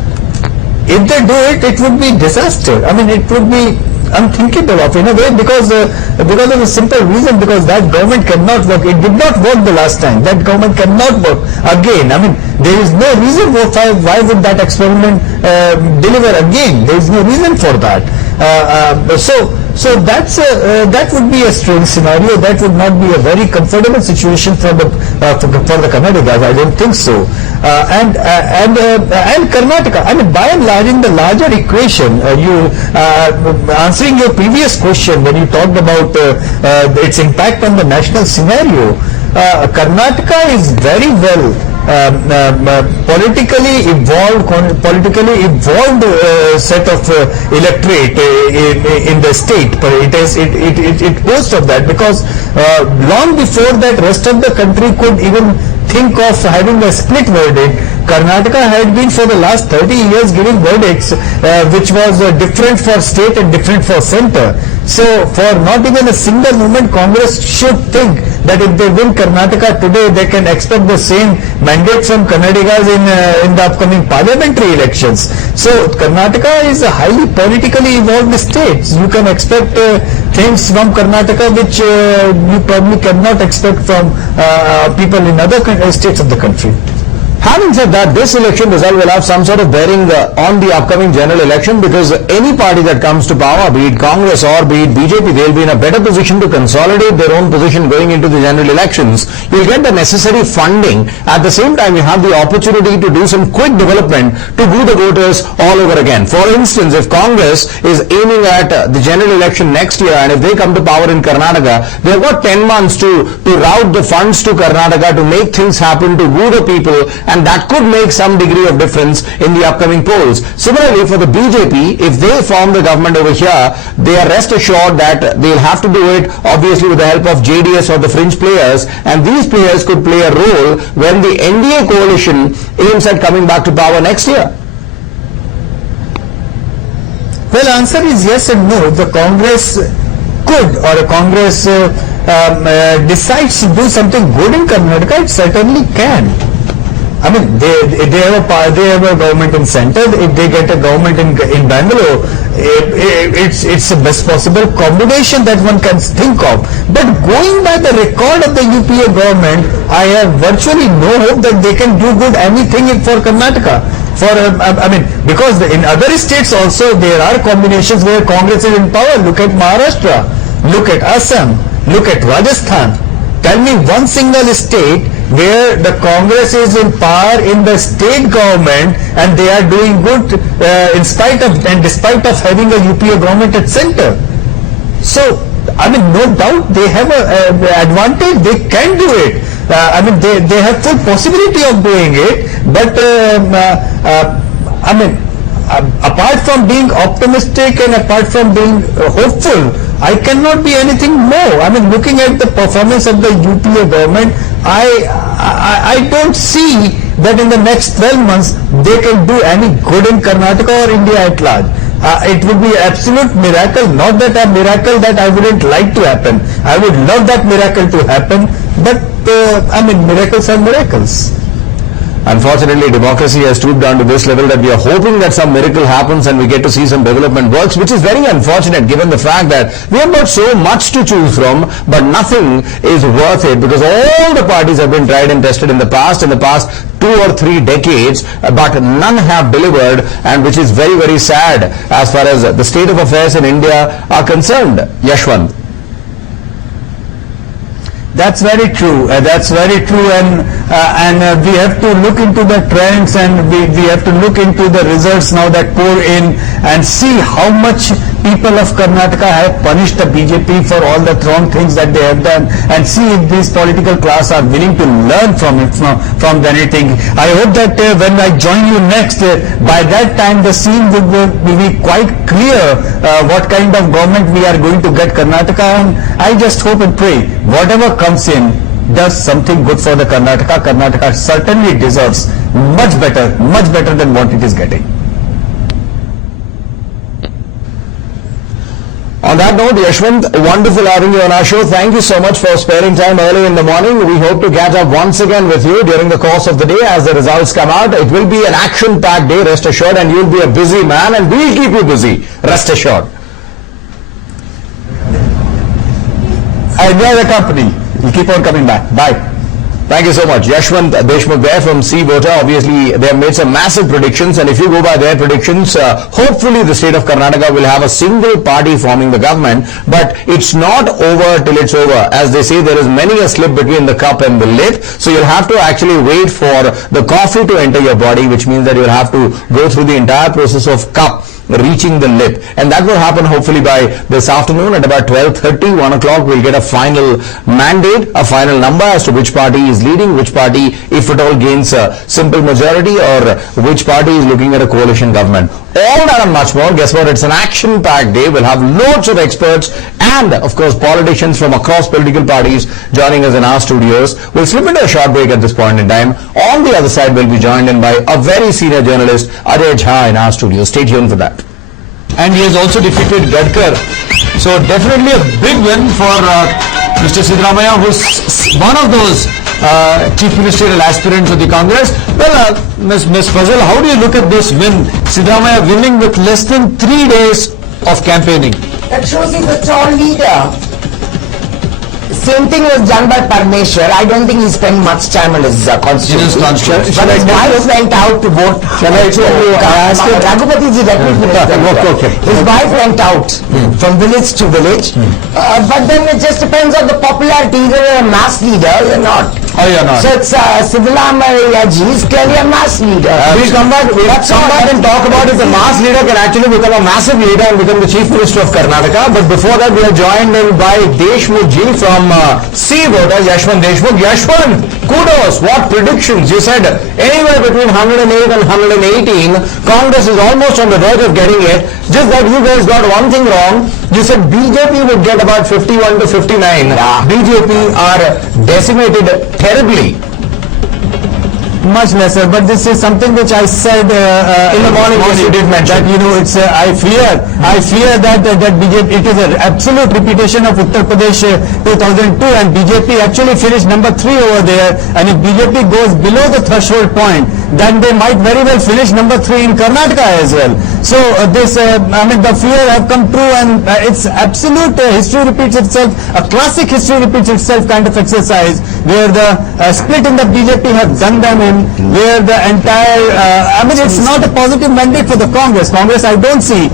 If they do it, it would be disaster. I mean, it would be unthinkable of in a way, because of a simple reason, because that government cannot work. It did not work the last time. That government cannot work again. I mean, there is no reason why would that experiment deliver again. There is no reason for that. So So that would be a strange scenario. That would not be a very comfortable situation for the Karnatakas. I don't think so. And Karnataka, I mean, by and large, in the larger equation, answering your previous question when you talked about its impact on the national scenario, Karnataka is very well politically evolved set of electorate in the state, but it boasts of that, because long before that rest of the country could even think of having a split verdict, Karnataka had been for the last 30 years giving verdicts which was different for state and different for center. So for not even a single moment, Congress should think that if they win Karnataka today, they can expect the same mandate from Kannadigas in the upcoming parliamentary elections. So Karnataka is a highly politically evolved state. You can expect things from Karnataka which you probably cannot expect from people in other states of the country. Having said that, this election result will have some sort of bearing on the upcoming general election, because any party that comes to power, be it Congress or be it BJP, they'll be in a better position to consolidate their own position going into the general elections. You'll get the necessary funding. At the same time, you have the opportunity to do some quick development to woo the voters all over again. For instance, if Congress is aiming at the general election next year, and if they come to power in Karnataka, they've got 10 months to route the funds to Karnataka to make things happen, to woo the people, and that could make some degree of difference in the upcoming polls. Similarly, for the BJP, if they form the government over here, they are rest assured that they'll have to do it obviously with the help of JDS or the fringe players, and these players could play a role when the NDA coalition aims at coming back to power next year. Well, answer is yes and no. The Congress could, or a Congress decides to do something good in Karnataka, it certainly can. I mean, they have a government in center. If they get a government in Bangalore, it's the best possible combination that one can think of. But going by the record of the UPA government, I have virtually no hope that they can do good anything for Karnataka. Because in other states also there are combinations where Congress is in power. Look at Maharashtra, look at Assam, look at Rajasthan. Tell me one single state where the Congress is in power in the state government and they are doing good despite of having a UPA government at center. So, I mean, no doubt they have an advantage. They can do it. They have full possibility of doing it. But apart from being optimistic and apart from being hopeful, I cannot be anything more. I mean, looking at the performance of the UPA government, I don't see that in the next 12 months they can do any good in Karnataka or India at large. It would be absolute miracle, not that a miracle that I wouldn't like to happen. I would love that miracle to happen, but miracles are miracles. Unfortunately, democracy has stooped down to this level that we are hoping that some miracle happens and we get to see some development works, which is very unfortunate given the fact that we have got so much to choose from, but nothing is worth it, because all the parties have been tried and tested in the past 2 or 3 decades, but none have delivered, and which is very, very sad as far as the state of affairs in India are concerned. Yashwant. That's very true. And we have to look into the trends, and we have to look into the results now that pour in, and see how much people of Karnataka have punished the BJP for all the wrong things that they have done, and see if this political class are willing to learn from it, from anything. I hope that when I join you next, by that time the scene will be quite clear what kind of government we are going to get Karnataka, and I just hope and pray whatever comes in does something good for the Karnataka. Karnataka certainly deserves much better than what it is getting. On that note, Yashwant, wonderful having you on our show. Thank you so much for sparing time early in the morning. We hope to catch up once again with you during the course of the day as the results come out. It will be an action-packed day, rest assured, and you'll be a busy man, and we'll keep you busy, rest assured. I enjoy the company. You keep on coming back. Bye. Thank you so much. Yashwant Deshmukh there from C Voter. Obviously, they have made some massive predictions, and if you go by their predictions, hopefully the state of Karnataka will have a single party forming the government, but it's not over till it's over. As they say, there is many a slip between the cup and the lip, so you'll have to actually wait for the coffee to enter your body, which means that you'll have to go through the entire process of cup reaching the lip, and that will happen hopefully by this afternoon at about 12:30, 1 o'clock. We'll get a final mandate, a final number as to which party is leading, which party, if at all, gains a simple majority, or which party is looking at a coalition government. All that and much more. Guess what? It's an action-packed day. We'll have loads of experts and, of course, politicians from across political parties joining us in our studios. We'll slip into a short break at this point in time. On the other side, we'll be joined in by a very senior journalist, Ajay Jha, in our studio. Stay tuned for that. And he has also defeated Gadkar. So definitely a big win for Mr. Siddaramaiah, who's one of those chief ministerial aspirants of the Congress. Well, Ms. Fazal, how do you look at this win? Siddaramaiah winning with less than 3 days of campaigning. That shows he's a tall leader. Same thing was done by Parmeshwar. I don't think he spent much time on his constituency. But his wife went out to vote. Shall I tell you, I asked him. Raghupati ji, let me finish that. Okay. His wife went out from village to village. But then it just depends on the popularity. Either you're a mass leader or you're not. Oh, you're not. So it's Siddaramaiah ji is clearly a mass leader. We'll come back and talk about if the mass leader can actually become a massive leader and become the Chief Minister of Karnataka. But before that, we are joined in by Deshmukh ji from C Voter, Yashwant Deshmukh. Yashwant, kudos. What predictions? You said anywhere between 108 and 118. Congress is almost on the verge of getting it. Just that you guys got one thing wrong. You said BJP would get about 51 to 59. BJP are decimated terribly. Much lesser, but this is something which I said In the morning, yes, you did mention. that it's I fear that BJP, it is an absolute repetition of Uttar Pradesh 2002, and BJP actually finished number 3 over there, and if BJP goes below the threshold point, then they might very well finish number 3 in Karnataka as well. So the fear have come true, and it's absolute history repeats itself, a classic history repeats itself kind of exercise, where the split in the BJP have done them in, where the entire, it's not a positive mandate for the Congress. I don't see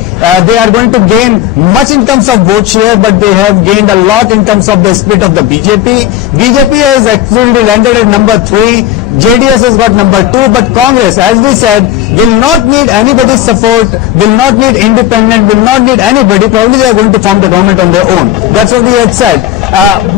they are going to gain much in terms of vote share, but they have gained a lot in terms of the split of the BJP. BJP has actually landed at number 3. JDS has got number 2, but Congress, as we said, will not need anybody's support, will not need independent, will not need anybody. Probably they are going to form the government on their own. That's what we had said.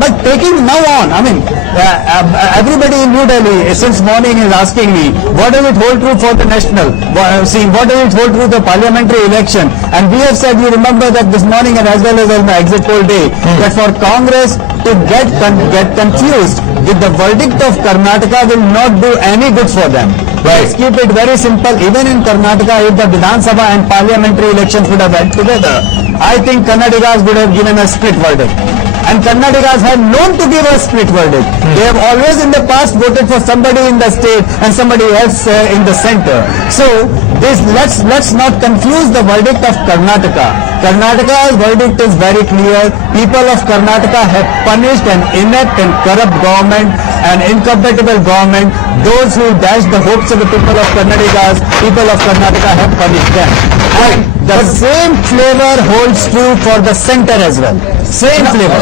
But taking now on, everybody in New Delhi since morning is asking me, what does it hold true for the national? What does it hold true for the parliamentary election? And we have said, you remember that this morning and as well as on the exit poll day, that for Congress to get confused with the verdict of Karnataka will not do any good for them. Let's keep it very simple. Even in Karnataka, if the Vidhan Sabha and parliamentary elections would have went together, I think Karnataka's would have given a split verdict. And Karnataka's have known to give a split verdict. They have always in the past voted for somebody in the state and somebody else in the center. So let's not confuse the verdict of Karnataka. Karnataka's verdict is very clear. People of Karnataka have punished an inept and corrupt government, an incompatible government. Those who dashed the hopes of the people of Karnataka have punished them. And the same flavor holds true for the center as well. Same flavor.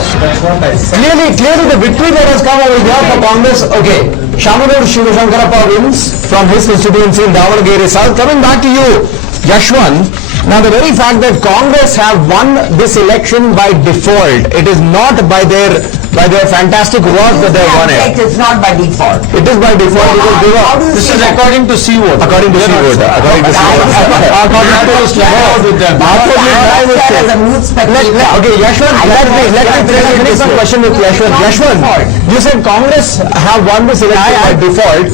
Clearly the victory that has come over here for Congress. Okay, Shamanur Shivashankarappa wins from his constituency in Davangere South. Coming back to you, Yashwant. Now the very fact that Congress have won this election by default, it is not by their fantastic work that they have won it. It's not by default. It is by default because they were. This is according to C Voter. According to C Voter. According to C Voter. Okay, Yashwant, let me finish some question with Yashwant. Yashwant, you said Congress have won this election by default.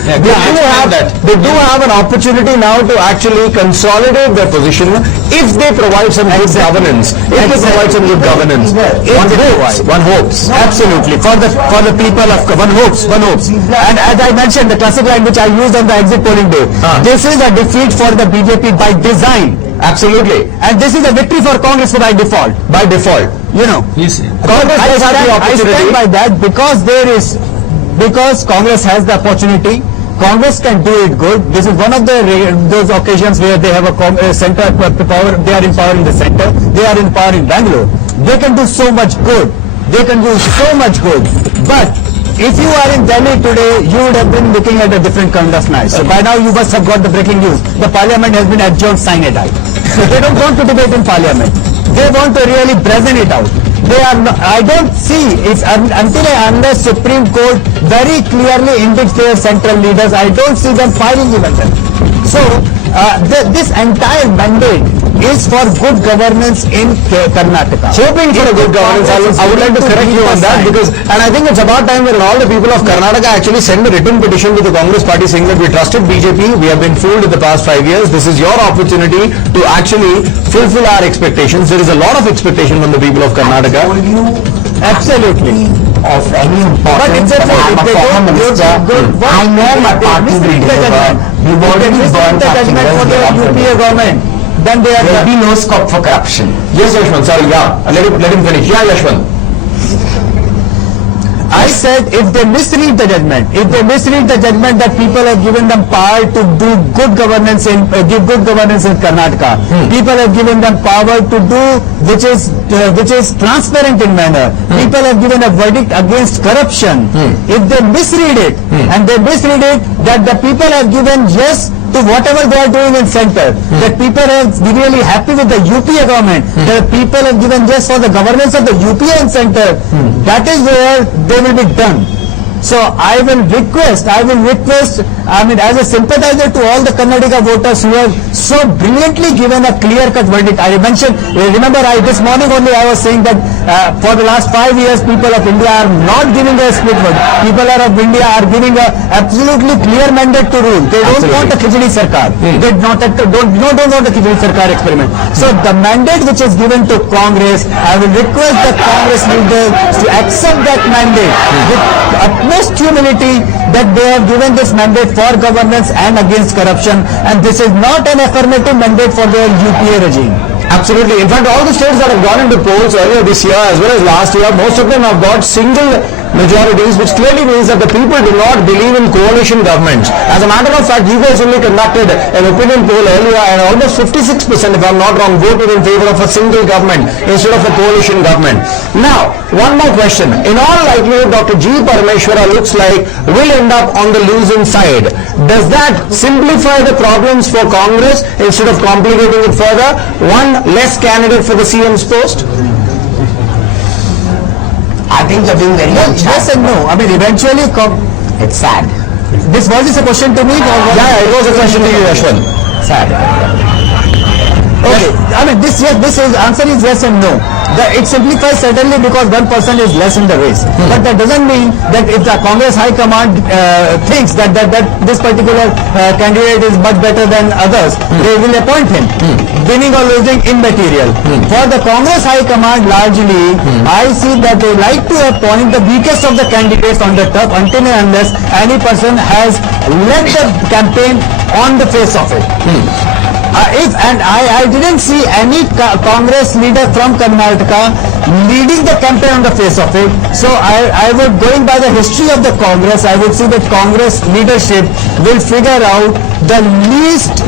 They do have an opportunity now to actually consolidate their position if they provide some good governance. One hopes. Absolutely. For the people of one hopes. And as I mentioned, the classic line which I used on the exit polling day, this is a defeat for the BJP by design. Absolutely. And this is a victory for Congress by default. By default. Congress has the opportunity. I stand by that because there is because Congress has the opportunity. Congress can do it good. This is one of those occasions where they have a center power. They are in power in the center. They are in power in Bangalore. They can do so much good. They can do so much good. But if you are in Delhi today, you would have been looking at a different kind of night. So by now you must have got the breaking news. The parliament has been adjourned sine die. So they don't want to debate in parliament. They want to really brazen it out. They are not, I don't see if until and unless Supreme Court very clearly indicates their central leaders, I don't see them firing even them. So this entire mandate is for good governance in Karnataka. Hoping for a good governance, I would like to correct you on that because, and I think it's about time when all the people of Karnataka actually send a written petition to the Congress party saying that we trusted BJP, we have been fooled in the past 5 years, this is your opportunity to actually fulfill our expectations. There is a lot of expectation from the people of Karnataka. Told you Absolutely. of any importance, But but I'm a former minister. I know my party will deliver. We've already burned the our judgment for the fingers. UPA government. Then they are There will be no scope for corruption. Yes, Yashwant, sorry, yeah, let him finish. Yeah, Yashwant. I said if they misread the judgment, that people have given them power to do good governance give good governance in Karnataka. People have given them power to do which is transparent in manner. People have given a verdict against corruption. If they misread it, and they misread it that the people have given yes to whatever they are doing in center, that people are really happy with the UPA government, that people have given yes for the governance of the UPA in center, that is where they will be done. So I will request, I mean as a sympathizer to all the Karnataka voters who have so brilliantly given a clear-cut verdict. I mentioned, remember this morning only I was saying that for the last 5 years people of India are not giving a split vote. People of India are giving a absolutely clear mandate to rule. They don't want a Khichdi Sarkar. They don't want a Khichdi Sarkar experiment. So the mandate which is given to Congress, I will request the Congress leaders to accept that mandate with utmost humility that they have given this mandate for governance and against corruption, and this is not an affirmative mandate for the UPA regime. Absolutely. In fact, all the states that have gone into polls earlier this year as well as last year, most of them have got single majorities, which clearly means that the people do not believe in coalition governments. As a matter of fact, you guys only conducted an opinion poll earlier and almost 56%, if I'm not wrong, voted in favor of a single government instead of a coalition government. Now, one more question. In all likelihood, Dr. G. Parameshwara looks like will end up on the losing side. Does that simplify the problems for Congress instead of complicating it further? One less candidate for the CM's post? I think you're being very Yes and no. I mean eventually, It's sad. was this a question to me? Yeah, it was a question to you, Yashwant. Sad. Okay, I mean this answer is yes and no. It simplifies certainly because one person is less in the race. But that doesn't mean that if the Congress High Command thinks that this particular candidate is much better than others, they will appoint him. Winning or losing immaterial. For the Congress High Command largely, I see that they like to appoint the weakest of the candidates on the top until and unless any person has led the campaign on the face of it. I didn't see any Congress leader from Karnataka leading the campaign on the face of it. So I would, going by the history of the Congress, I would see that Congress leadership will figure out the least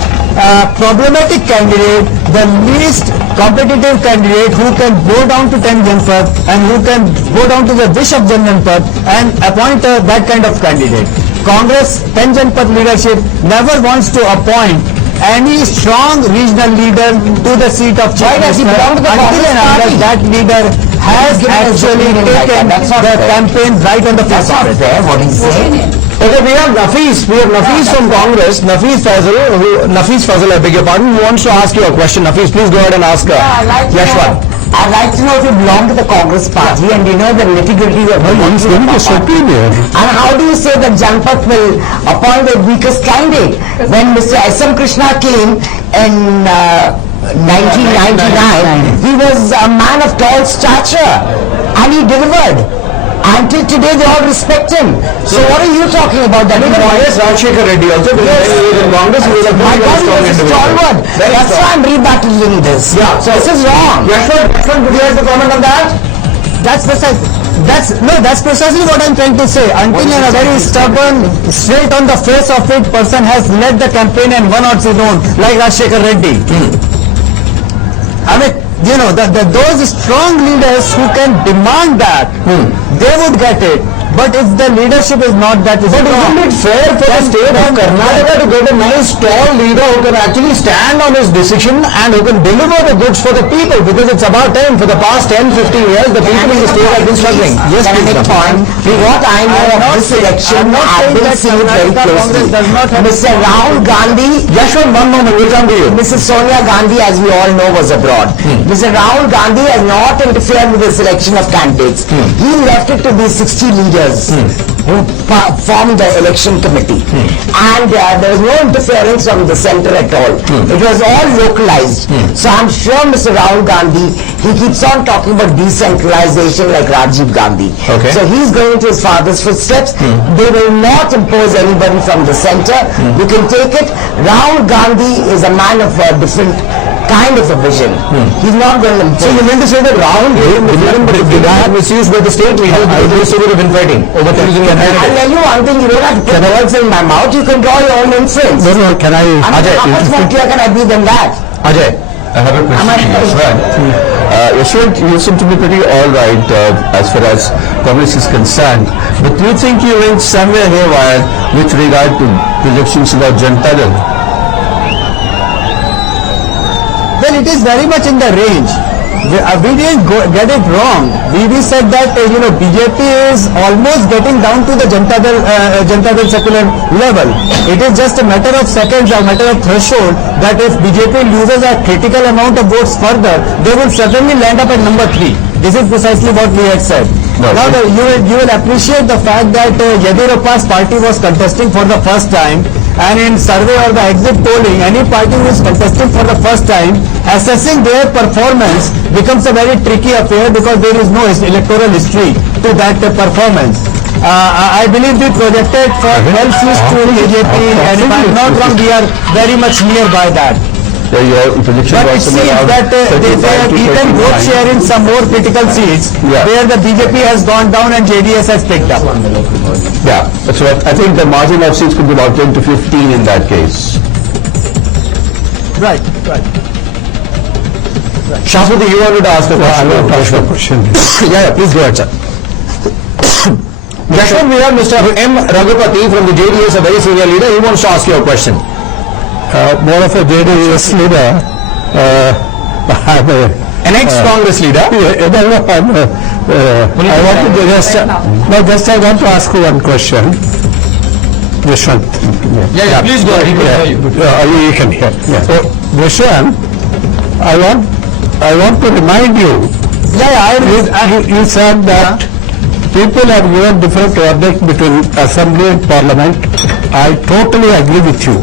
problematic candidate, the least competitive candidate who can go down to 10 Janpath and who can go down to the wish of Janpath and appoint that kind of candidate. Congress 10 Janpath leadership never wants to appoint any strong regional leader to the seat of chief minister until and unless that leader has actually taken the campaign right on the face of it. What he's saying. Okay, we have Nafees from Congress, Nafees Fazal, I beg your pardon, who wants to ask you a question. Nafees, please go ahead and ask Yashwant. I'd like to know if you belong to the Congress party and you know the nitty-gritty of and how do you say that Janpath will appoint the weakest candidate when Mr. S.M. Krishna came in 1999, he was a man of tall stature and he delivered. Until today they all respect him. So what are you talking about? That Even Y.S. Rajshekar Reddy also, because he was in Congress, he was a my very God, strong he was a individual. stalwart. Very That's strong. why I'm rebattling this. Yeah, so this is wrong. Yashwant, would you like to comment on that? That's precisely. That's precisely what I'm trying to say. Until a very stubborn, straight on the face of it person has led the campaign and won on his own, like Rajshekar Reddy. I mean, those strong leaders who can demand that, they would get it. But if the leadership is not that strong, isn't it fair for the state of Karnataka to get a nice tall leader who can actually stand on his decision and who can deliver the goods for the people? Because it's about time. For the past 10-15 years, the people in the state have been struggling. Yes, can I make a point? What I know of this election, I've been seeing it very closely. Mr. Rahul Gandhi, Yashwant, one moment, we'll come to you. Mrs. Sonia Gandhi, as we all know, was abroad. Mr. Rahul Gandhi has not interfered with the selection of candidates. He left it to these 60 leaders who formed the election committee. And there was no interference from the center at all. It was all localized. So I'm sure Mr. Rahul Gandhi, he keeps on talking about decentralization like Rajiv Gandhi. Okay. So he's going to his father's footsteps. They will not impose anybody from the center. You can take it. Rahul Gandhi is a man of a different kind of a vision. He's not going to impose. So you mean to say that Rahul did not misused by the state leaders because there was so bit of infighting over choosing a I'll candidate? tell you one thing, you don't have to put words in my mouth, you can draw your own inference. can I... How much more clear can I be than that? Ajay, I have a question to Yashwant. Yashwant, you seem to be pretty all right as far as Congress is concerned. But do you think you went somewhere haywire with regard to projections about Janata Dal? Well, it is very much in the range. We didn't get it wrong. We said that BJP is almost getting down to the Janata Dal secular level. It is just a matter of seconds, a matter of threshold, that if BJP loses a critical amount of votes further, they will certainly land up at number 3. This is precisely what we had said. Now you will appreciate the fact that Yediyurappa's party was contesting for the first time, and in survey or the exit polling, any party who is contesting for the first time, assessing their performance becomes a very tricky affair because there is no electoral history to that performance. I believe we projected for 12 seats to BJP, and if I'm not wrong, we are very much nearby that. Your prediction but it seems that they have eaten vote share in some more critical seats where the BJP has gone down and JDS has picked up. Yeah, that's right. I think the margin of seats could be about 10 to 15 in that case. Right. Shashwati, you wanted to ask a question? Yeah, please go ahead, sir. Yashwant, we have Mr. M. Raghupati from the JDS, a very senior leader. He wants to ask you a question. More of a JDS leader. An ex-Congress leader? I want to ask you one question. Yashwant. Yeah, please go ahead. You can hear. So, Yashwant, I want to remind you. You said that people have given different verdicts between Assembly and Parliament. I totally agree with you.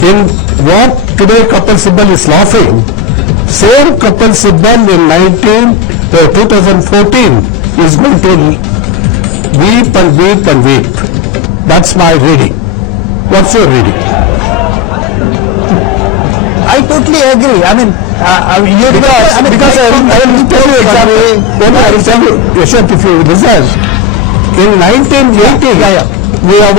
In what today Kapil Sibal is laughing, same Kapil Sibal in 2014 is going to weep and weep and weep. That's my reading. What's your reading? I totally agree. I mean, because I will tell you exactly. Yashwant, if you listen, in 1980, we have